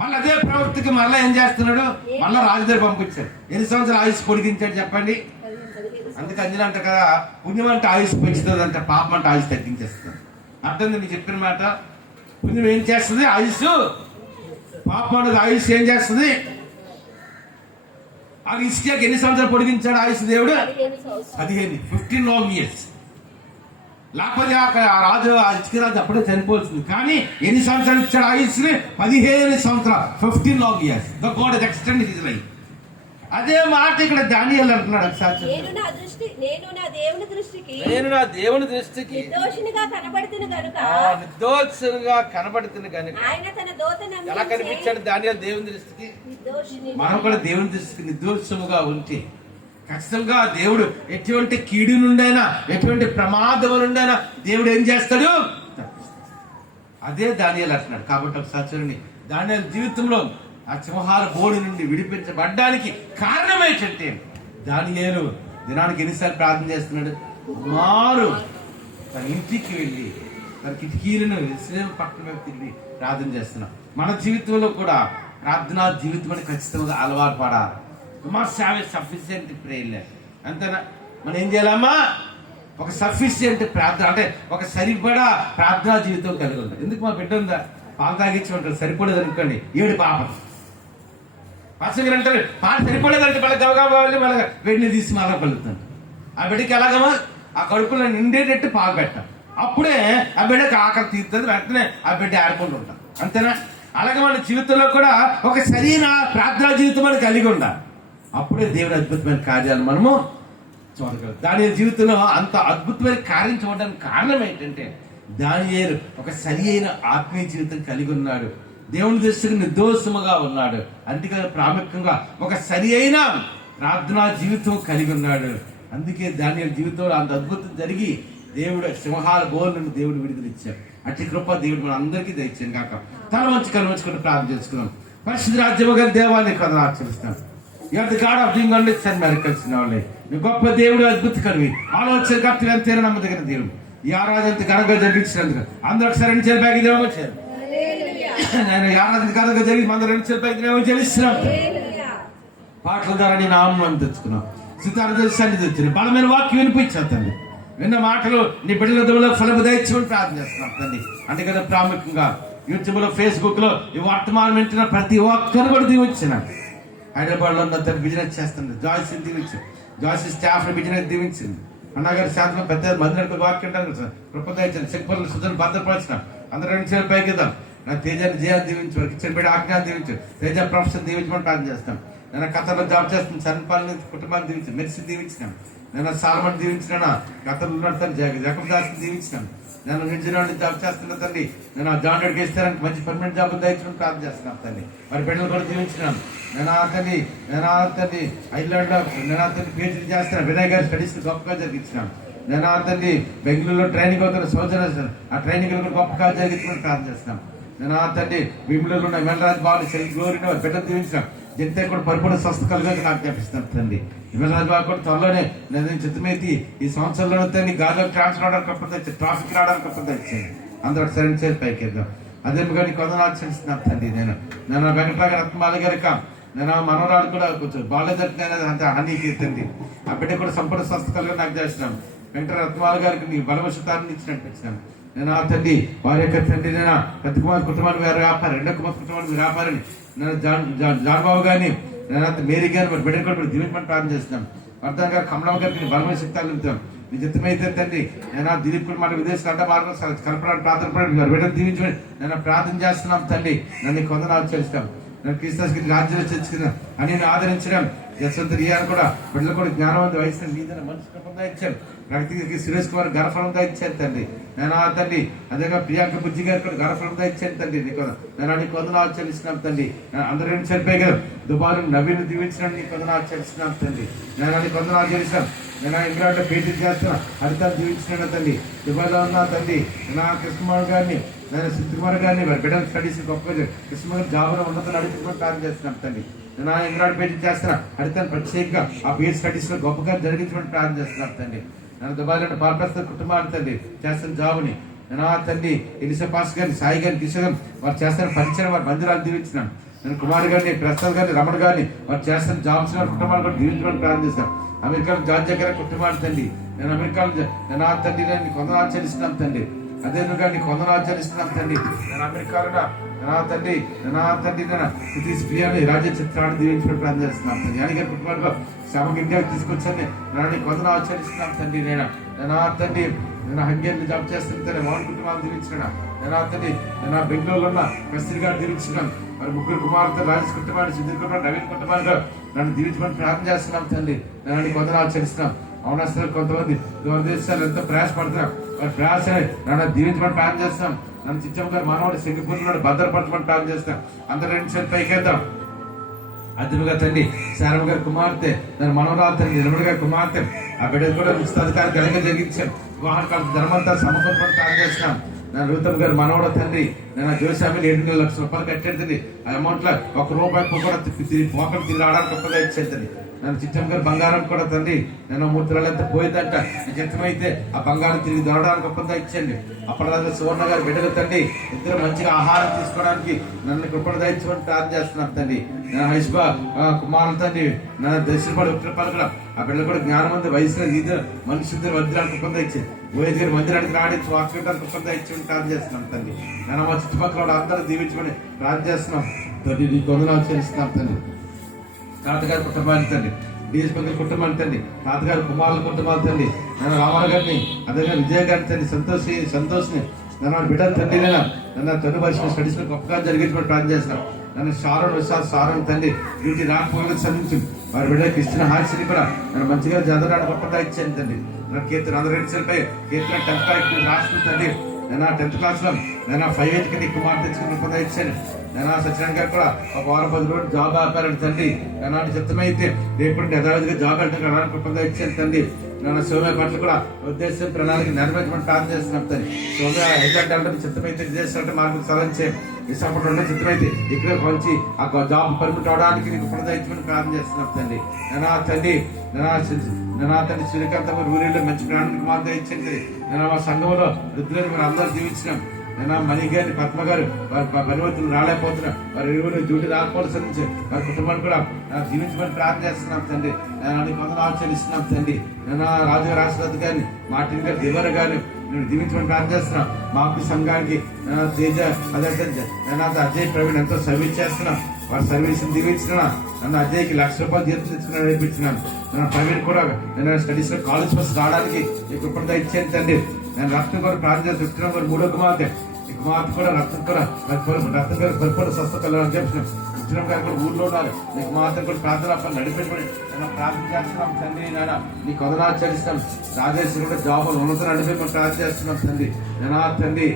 మళ్ళీ అదే ప్రవక్తకి మళ్ళీ ఏం చేస్తున్నాడు? మళ్ళీ రాజుగారు పంపించాడు. ఎన్ని సంవత్సరాలు ఆయుష్ పొడిగించాడు చెప్పండి? అందుకే అంజలి అంట కదా, పుణ్యం అంటే ఆయుష్ పెంచుతుంది అంటే, పాపం అంటే ఆయుష్ తగ్గించేస్తుంది. అర్థం నీకు చెప్పిన మాట. పుణ్యం ఏం చేస్తుంది? ఆయుష్. పాపం అనేది ఆయుష్ ఏం చేస్తుంది? ఆ ఇస్కియాకి ఎన్ని సంవత్సరాలు పొడిగించాడు ఆయుష్ దేవుడు? 15 long years. లేకపోతే ఆ రాజు ఇసుక రాజు అప్పుడే చనిపోతుంది. కానీ ఎన్ని సంవత్సరాలు ఇచ్చాడు ఆయుష్ని? 15 సంవత్సరాలు, 15 long years. The God has extended his life. అదే మాట ఇక్కడ దానియేలు అంటున్నాడు ఒకసారి చూడండి. నేను నా దేవుని దృష్టికి నేను నా దేవుని దృష్టికి నిర్దోషినిగా కనబడుతున్న గనుక నిర్దోషంగా కనబడుతుంది కనుక. ఆయన తన దూతను ఎలా కనిపించాడు దానియేలు దేవుని దృష్టికి? నిర్దోషిని. మనం కూడా దేవుని దృష్టికి నిర్దోషముగా ఉంటే ఖచ్చితంగా దేవుడు ఎటువంటి కీడు నుండైనా ఎటువంటి ప్రమాదం నుండైనా దేవుడు ఏం చేస్తాడు? అదే దానియేలు అంటున్నాడు. కాబట్టి ఒకసారి చూడండి, దానియేలు జీవితంలో ఆ సింహాల బోడి నుండి విడిపించబడ్డానికి కారణం ఏంటంటే దానియేలు దినానికి ఎన్నిసార్లు ప్రార్థన చేస్తున్నాడు? మారు తన ఇంటికి వెళ్ళి తన కిటికీలను ఇశ్రాయేలు పట్టణం వైపు తిరిగి ప్రార్థన చేస్తున్నాం. మన జీవితంలో కూడా ప్రార్థనా జీవితం అని ఖచ్చితంగా అలవాటు పడాలి. Must have a sufficient prayer. అంతేనా? మనం ఏం చేయాలమ్మా? ఒక సఫిషియెంట్ ప్రార్థన అంటే ఒక సరిపడా ప్రార్థనా జీవితం కలిగి ఉంది. ఎందుకు మా బిడ్డ ఉందా పాలు తాగించి ఉంటారు, సరిపడేది అనుకోండి, ఏడు పాపం పసంగా అంటారు, పాలు సరిపడేదంటే మళ్ళీ గవగాలి, మళ్ళీ వెండిని తీసి మళ్ళీ కలుగుతాను. ఆ బిడ్డకి ఎలాగమ్మా? ఆ కడుపులో నిండేటట్టు పాలు పెట్టాం, అప్పుడే ఆ బిడ్డకి ఆకలి తీరుతుంది, వెంటనే ఆ బిడ్డ ఆడుకుంటూ ఉంటాం. అంతేనా? అలాగే మన జీవితంలో కూడా ఒక సరైన ప్రార్థనా జీవితం మనం కలిగి ఉండాలి. అప్పుడే దేవుని అద్భుతమైన కార్యాలు మనము చూడగలం. దానియేలు జీవితంలో అంత అద్భుతమైన కార్యం చూడడానికి కారణం ఏంటంటే దానియేలు ఒక సరి అయిన ఆత్మీయ జీవితం కలిగి ఉన్నాడు, దేవుని దృష్టికి నిర్దోషముగా ఉన్నాడు. అందుకని ప్రాముఖ్యంగా ఒక సరి అయిన ప్రార్థనా జీవితం కలిగి ఉన్నాడు. అందుకే దానియేలు జీవితంలో అంత అద్భుతం జరిగి దేవుడు సింహాల బోర్ నుండి దేవుడు విడుదల ఇచ్చాడు. అట్టి కృప దేవుడు మన అందరికీ దయచేయండి కాక. తల వంచి కనుమర్చుకుంటూ ప్రార్థన చేసుకున్నాం. పరిశుద్ధ రాజ్యముగా దేవాన్ని కథను ఆచరిస్తాం. You are the God of doing wonders and miracles in our life. నీ గొప్ప దేవుడు, అద్భుతకరవి, ఆలోచన కర్తవి, అంతేనా నమ్మదగిన దేవుడు. ఈ ఆరాధన ఘనంగా జరిగించినందుకు అందరూ ఒకసారి రెండు చేతులు పైకి దేవం వచ్చారు. నేను ఈ ఆరాధన ఘనంగా జరిగి అందరూ రెండు చేతులు పైకి దేవం చెల్లిస్తున్నాం. పాటల ద్వారా నేను నామం తెచ్చుకున్నాం. సితార దర్శనాన్ని తెచ్చింది, బలమైన వాక్యం వినిపించాను తండ్రి. విన్న మాటలు నీ బిడ్డల దొంగలో ఫలము దయచేయమని ప్రార్థన చేస్తున్నాం తండ్రి. అంటే కదా ప్రాముఖ్యంగా యూట్యూబ్ లో, ఫేస్బుక్ లో ఈ వర్తమానం వింటున్న ప్రతి ఒక్కరు కూడా దీవించిన. హైదరాబాద్ లో ఉన్న తను బిజినెస్ చేస్తుంది, జాయిస్ దీవించింది, జాయిస్ స్టాఫ్ బిజినెస్ దీవించింది. అన్నగారి శాంతిలో పెద్ద మంది వాక్యం కృపదయించండి. శక్తులు సుధను భద్రపరచిన అందరూ రెండు చేతులు పైకి ఇద్దాం. నా తేజాన్ని జయాన్ని దీవించు, వారికి ఇచ్చిన బిడ్డ ఆజ్ఞాన్ని దీవించు, తేజ ప్రొఫెషన్ దీవించమని ప్రార్థన చేస్తాం. నేను కథలో జాబ్ చేస్తుంది, సన్పాలని కుటుంబాన్ని దీవించి, మెరిసి దీవించినాను. నేను సాల్మన్ దీవించినా, గతంలో నడతాను జగన్ దాస్ని దీవించినాను. నేను న్యూజిలాండ్ జాబ్ చేస్తున్నా తండ్రి. నేను ఆ జాన్ రెడ్డికి ఇస్తానికి మంచి పర్మనెంట్ జాబ్ దయచుకుని ప్రార్థన చేస్తున్నాను తండ్రి. వారి బిడ్డలు కూడా దీవించినాను. నేను ఆ తండ్రి ఐర్లాండ్ లో నేను ఆ తండ్రి పిహెచ్డీ చేస్తున్నాను. వినయ్ గారి స్టడీస్ గొప్పగా జరిగించినాను. నేను ఆ తండ్రి బెంగళూరులో ట్రైనింగ్ అవుతున్న సోదరు ఆ ట్రైనింగ్ గొప్పగా జరిగించుకుని ప్రార్థన చేస్తున్నాను. నేను ఆ తండ్రి భీములలో ఉన్న వెంకటరాజ్ బాబు సెల్ గ్లోరీని బిడ్డలు దీవించినాను. జంతే కూడా పరిపూర్ణ స్వస్థ కలుగుగా నాకు జ్ఞాపిస్తాను తండ్రి. విమలరాజు బాబు కూడా త్వరలోనే నేను చిత్తమైతే ఈ సంవత్సరంలో తండ్రి గాలిలో ట్రాన్స్ఫర్ రావడానికి కప్పతే, ట్రాఫిక్ రావడానికి కప్పతే ఇచ్చాను. అందరూ ఒకసారి చేసి పైకి వెళ్దాం. అదే కానీ కొందరు ఆచరిస్తున్నాను తండ్రి. నేను వెంకటరాగ రత్నమాల గారి నేను మనవరాలు కూడా కొంచెం బాగాలేదంటే అంతే హానికి తండ్రి. ఆ బిడ్డ కూడా సంపూర్ణ స్వస్థ కలుగా నాకు చేస్తున్నాను. వెంకట రత్నమాల గారికి నీ బలవశతాన్ని ఇచ్చినట్టు ఇచ్చినాను. నేను ఆ తండ్రి వారి యొక్క తండ్రి నేను పెద్ద కుమార్ కుటుంబాన్ని వేరే వ్యాపారం, రెండో కుమార్ కుటుంబాన్ని వ్యాపారాన్ని నేను జాన్ బాబు గారిని నేను మేరీ గారిని మరి బిడ్డ కూడా దీవించమని ప్రార్థన చేస్తున్నాను. వర్ధన్ గారు, కమలం గారికి బలమైన శక్తాలు నింపుతాం. నీ చిత్తమైతే తండ్రి నేను దిలీప్ కూడా మన విదేశీ అంట మార్గం కలపడానికి ప్రార్థన పడి బిడ్డను దీవించమని నేను ప్రార్థన చేస్తున్నాం తండ్రి. నన్ను కొందరు చేస్తాం. నేను క్రీస్తు రాజ్యాలు చర్చుకున్నాం అని నేను ఆదరించడం యశ్వంత్ రియాను కూడా బిడ్డలు కూడా జ్ఞానవంత వయసు నీదైన మనిషి కృపంగా ఇచ్చాను. ప్రగతికి సురేష్ కుమార్ గర్భఫలంగా ఇచ్చాను తండ్రి. నేను ఆ తండ్రి అదేగా ప్రియాంక బుజ్జి గారు కూడా గర్భఫలంగా ఇచ్చాను తండ్రి. నీకు నేను కొందరు ఆచరిస్తున్నాం తండ్రి. అందరూ ఏం చనిపోయి కదా దుబారు నవీన్ దీవించిన నీ కొందరు ఆచరిస్తున్నాం తండ్రి. నేను కొందరు ఆచరిస్తాను. నేను ఇంగ్లాండ్ లో భేటీ చేస్తున్నా, హరితాన్ని దీవించిన తండ్రి. దుబాయ్లో ఉన్న తండ్రి నా కృష్ణకుమార్ గారిని, నేను సిద్ధకుమార్ గారిని బిడ్డల స్టడీస్ గొప్పగా కృష్ణకుమార్ జాబులో ఉన్నత నడుచుకుని ప్రార్థన చేస్తున్నాం తండ్రి. నేను ఇంగ్లాండ్ భేటీ చేస్తున్నా, హరితాన్ని ప్రత్యేకంగా ఆ బీఎడ్ స్టడీస్ లో గొప్పగా జరిగించమని ప్రార్థన చేస్తున్నాం తండ్రి. నేను దుబాయ్లో పాల్పేస్తున్న కుటుంబాన్ని తండ్రి చేస్తున్న జాబుని నేను ఆ తండ్రి ఎలిసా పాస్ గారిని, సాయి గారిని, కిషోర్ వారు చేస్తున్న పరిచయం వారి మందిరాలు దీవించినాను. నేను కుమార్ గారిని, ప్రసాద్ గారిని, రమణ గారిని వారు చేస్తున్న జాబ్స్ గారి కుటుంబాన్ని కూడా దీవించమని ప్రార్థన చేశాను. అమెరికాలో జార్జ్ గారి కుటుంబాన్ని తండ్రి నేను అమెరికాలో నేను ఆ తండ్రి నేను కొందరు ఆచరిస్తున్నాను తండ్రి. అదే కానీ కొందరు ఆచరిస్తున్నాను తండ్రి. నేను అమెరికాలో నా తండ్రి నేను రాజ్య చిత్రాన్ని దీవించమని ప్రార్థన చేస్తున్నాను తండ్రి. యాని గారి కుటుంబానికి శ్యామకి ఇండియాకి తీసుకొచ్చాను. నేను కొందరు ఆచరిస్తున్నాను తండ్రి. నేను ఆ తండ్రి నేను హంగేరిని జాబ్ చేస్తాను తండ్రి. మౌన్ కుటుంబాన్ని దీవించిన నేను ఆ తండ్రి నేను బెంగళూరులో ఉన్న కస్తూరి గారు దీవించినాను. మరి ముగ్గురు కుమార్తె రాజేష్ కుటుంబాన్ని, సుధీర్ కుటుంబాన్ని, నవీన్ కుటుంబాన్ని నన్ను దీవించమని ప్రార్థన చేస్తున్నాం తండ్రి. నన్ను కొందరు చెల్లిస్తున్నాం. అవునస్తులు కొంతమంది దేశాలు ఎంతో ప్రయాసపడుతున్నాం. మరి ప్రయాస నన్ను దీవించమని ప్రార్థన చేస్తాం. నన్ను చిచ్చమ్మ గారు మనవాడు సింగపూర్ భద్రపరచమని ప్రార్థన చేస్తాం. అందరూ 2 చేతులు పైకేద్దాం. అదునుగా తండ్రి శారమ్మ గారి కుమార్తె, నన్ను మనవరాలు తండ్రి నిర్మల గారి కుమార్తె, ఆ బిడ్డలు కూడా ఉచితాధికారి ఘనంగా జరిగించాం. వివాహ ధర్మంతా సమకూర్చమని ప్రార్థన చేస్తున్నాం. నేను రూతమ్ గారు మనవడ తండ్రి, నేను జోసామిని 7 లక్షల రూపాయలు కట్టాడు తండ్రి. ఆ అమౌంట్ లో 1 రూపాయి కూడా తిరిగి రావడానికి గొప్పగా ఇచ్చేది తండ్రి. నన్ను చిట్టమ్మ గారు బంగారం కూడా తండ్రి, నేను 3 తులాలంతా పోయిందంట. నిజమైతే ఆ బంగారం తిరిగి దొరకడానికి గొప్పగా ఇచ్చండి. అప్పటిదాకా సువర్ణ గారు బిడ్డలు తండ్రి, ఇద్దరు మంచిగా ఆహారం తీసుకోవడానికి నన్ను కృపణ దయచేమని ప్రార్థన చేస్తున్నాను తండ్రి. నేను హైస్బా కుమారులు తండ్రి, నన్ను దర్శనపడి ఉత్తరపాలు కూడా ఆ బిడ్డలు కూడా జ్ఞానమంది వయసులో ఇద్దరు మనుషులు మందిరానికి కృపణ ఇచ్చింది. ఓయేశ్వరి మందిరానికి రాడి వాక్యడానికి కృపణ ఇచ్చి ప్రార్థన చేస్తున్నాం తండ్రి. నేను మా చుట్టుపక్కల అందరూ దీవించమని ప్రార్థన చేస్తున్నాం తండ్రి. నీ కొందనాలు చెల్లిస్తున్నాం తండ్రి. తాతగారి కుటుంబాన్ని తండ్రి, డిఎస్పీ గారి కుటుంబాన్ని తండ్రి, తాతగారి కుమారుల కుటుంబాన్ని తండ్రి, నేను రామారావు గారిని, అదేగా విజయ్ గారిని తండ్రి, సంతోష్ని నన్ను బిడ్డలు తండ్రి, నన్ను తొలి పరిశ్రమ స్టడీస్ గొప్పగా జరిగించమని ప్రార్థన చేస్తున్నాం. నన్ను సారం తండ్రి వీటి రాకపోయిన సంధించు. వారి బిడ్డకి ఇచ్చిన హాస్యని కూడా నన్ను మంచిగా చదవడానికి గొప్పగా ఇచ్చాను తండ్రి. నన్ను కీర్తన అందరూ రెడ్డిపై కీర్తన 10th క్లాస్ రాష్ట్రం తండ్రి. నేను 10th క్లాస్లో నేను 5 కుమార్తె తెచ్చుకుని గొప్పగా ఇచ్చాను. నేను సత్యనారాయణ గారు కూడా 1 వారం 10 రోజులు జాబ్ ఆపారండి తండ్రి. నేను సిద్ధమైతే రేపు యథావిధిగా జాబ్ వెళ్ళడానికి అలాంటి గొప్పగా ఇచ్చాను తండ్రి. నేను సోమ్య పట్ల కూడా ఉద్దేశం ప్రణాళిక నెరవేర్చమని ప్రార్థన చేస్తున్నాం తండ్రి. సోమ్య హైదరాబాద్ చిత్తమైతే విదేశాలంటే మార్గం సవరించే విశాఖపట్నంలో చిత్తమైతే ఇక్కడ కొంచి ఆ జాబ్ పర్మిట్ అవడానికి నీకు ప్రదయించమని ప్రార్థన చేస్తున్నాం తండ్రి. నేను తండ్రి తండ్రి శ్రీకాంత్ ఊరిలో మంచి ప్రాణానికి మార్గం ఇచ్చింది. నేను మా సంఘంలో వృద్ధులను మీరు అందరూ జీవించినాం. నేను మణి గారిని, పద్మ గారు వారి పరివర్తనలు రాలేకపోతున్నాం. వారి ఇరువురు డ్యూటీ రాకపోవలసి నుంచి వారి కుటుంబాన్ని కూడా జీవించమని ప్రార్థన చేస్తున్నాం తండ్రి. నేను కొందరు ఆచరిస్తున్నాం తండ్రి. నేను రాజుగారి రాష్ట్రపతి గారిని, మార్టిన్ గారి దేవర గారిని నేను దీవించమని ప్రార్థన చేస్తున్నాం. మాకు సంఘానికి తేజ అదే నేను అజయ్ ప్రవీణ్ ఎంతో సర్వీస్ చేస్తున్నాం. వారి సర్వీస్ దీవించిన నన్ను అజయ్కి 1 లక్ష రూపాయలు జీతం తెచ్చుకుని నేర్పించినాను. నేను ప్రవీణ్ కూడా నేను స్టడీస్ లో కాలేజ్ బస్ రావడానికి నీకు ఇప్పుడు ఇచ్చాను తండ్రి. నేను రక్తం కూడా ప్రార్థన చేస్తున్నాను. 3వ కుమార్తె, ఈ కుమార్తె కూడా రక్తం కూడా రక్తం గారు పరిపూర్ణ స్వస్థ కలవాలని చెప్తున్నాం. ఉద్యోగం గారు కూడా ఊర్లో ఉన్నారు. నీకు మాత్రం కూడా ప్రార్థన నడిపెట్టుకుని నేను ప్రార్థన చేస్తున్నాం తండ్రి. నాన్న నీ కొందనాలు చెల్లిస్తాం. రాజేశ్వరి కూడా జాబులు ఉన్నత నడిపి ప్రార్థన చేస్తున్నాం తండ్రి. తండ్రి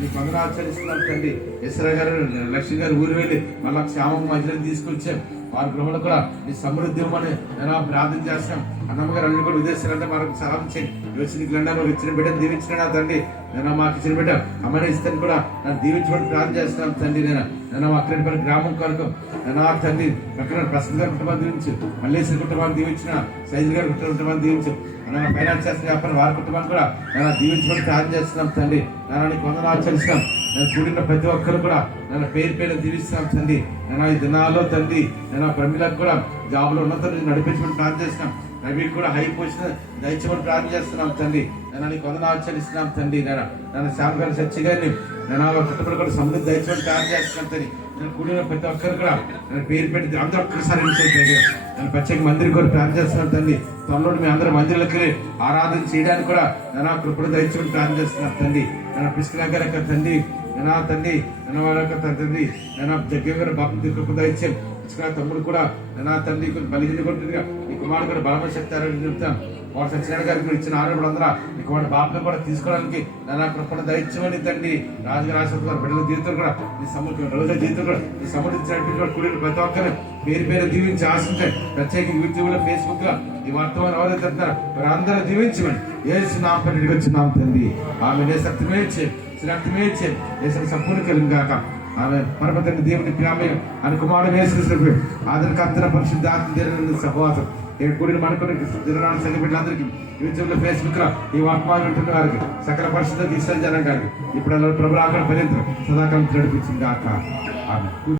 నీ కొందనాలు చెల్లిస్తున్నాం తండ్రి. ఇస్రా గారు, లక్ష్మి గారు ఊరు వెళ్ళి మళ్ళా క్షేమం మధ్యలో తీసుకొచ్చాం. వారి గృహంలో కూడా నీ సమృద్ధి ఇవ్వమని నేను ప్రార్థన చేస్తాం. అన్నమ్మ గారు అన్ని కూడా విదేశాలంటే మనకు సహాయం చేయండి. యోచనకు ఇచ్చిన బిడ్డను దీవించిన తండ్రి. నేను మాకు ఇచ్చిన బిడ్డ అమ్మని ఇస్తాను కూడా నన్ను దీవించమని ప్రార్థన చేస్తున్నాం తండ్రి. నేను అక్కడిపల్లి గ్రామం కొరకు తండ్రి అక్కడ ప్రసాద్ గారి కుటుంబాన్ని దీవించు, మల్లేశ్వరి కుటుంబాన్ని దీవించిన, సైజు గారి కుటుంబాన్ని దీవించు. నేను ఫైనాన్స్ చేస్తున్న వ్యాపారం వారి కుటుంబాన్ని కూడా నేను దీవించమని ప్రార్థన చేస్తున్నాం తండ్రి. నేను కొందరు చెల్లిస్తాం. నేను కూడిన ప్రతి ఒక్కరు కూడా నేను పేరు దీవిస్తున్నాం తండ్రి. నేను ఈ దినాల్లో తండ్రి నేను ప్రమిలకు కూడా జాబులో ఉన్నత నడిపించమని ప్రార్థన చేస్తున్నాం. రవి కూడా హై పొజిషన్ దయచేమని ప్రార్థన చేస్తున్నాం తండ్రి. నేను కొందరు చెల్లిస్తున్నాం తండ్రి. నేను శ్యామ్ గారి సత్య గారిని నేను కుటుంబం కూడా సమృద్ధి దయచేమని ప్రార్థన చేస్తున్నాం తండ్రి. నేను కూడిన ప్రతి ఒక్కరు కూడా నేను పేరు పెట్టి అందరూ ఒక్కసారి నేను ప్రత్యేక మందిరం కూడా ప్రార్థన చేస్తున్నాను తండ్రి. త్వరలో మీ అందరూ మందిరాలకి ఆరాధన చేయడానికి కూడా నేను కృపణ దయచేమని ప్రార్థన చేస్తున్నాను తండ్రి. నేను పిస్కిలా గారి యొక్క తండ్రి, తండ్రి వాళ్ళ యొక్క తండ్రి జగ్గ గారు బాబు కృపణ దయచేయం. తమ్ముడు కూడా తండ్రి బలిగిన కొట్టుగా నీ కుమారుడు కూడా బలమైన శక్తి ఆరోగ్యం చెప్తాం. వాడు సత్యనారాయణ గారికి ఇచ్చిన ఆరోగ్యం అందరూ నీకు వాడి బాబుని కూడా తీసుకోవడానికి కృపణ దయచేమని తండ్రి. రాజుగారి రాష్ట్ర బిడ్డల జీవితం కూడా నీ సముద్రం రోజుల జీవితం కూడా నీ సముద్రించిన కూడిన ప్రతి ఒక్కరిని పేరు దీవించి ఆశించాయి. ప్రత్యేక యూట్యూబ్ లో, ఫేస్బుక్ లో ఈ వర్తమానం ఎవరైతే చెప్తారో వారు అందరూ దీవించమని ఏసు నామమున వచ్చినాం తండ్రి. ఆమె సత్యమే ఇచ్చేది, శ్రక్తమే ఇచ్చేది, ఏసు సంపూర్ణ కలిగి కాక ఆమె పరమతండ్రి దేవుని ప్రేమ అని కుమారుడు వేసిన ఆదరణ పరిశుద్ధాత్మ సహవాసం కూడిన మనకుని దినరాని సంఘ బిడ్డలందరికీ యూట్యూబ్ లో, ఫేస్బుక్ లో ఈ వర్తమానం వింటున్న వారికి సకల పరిశుద్ధ తీసుకొని జనం గారికి ఇప్పుడు ప్రభుత్వ పర్యంతం సదాకాలం నడిపించింది కాక ఆమె.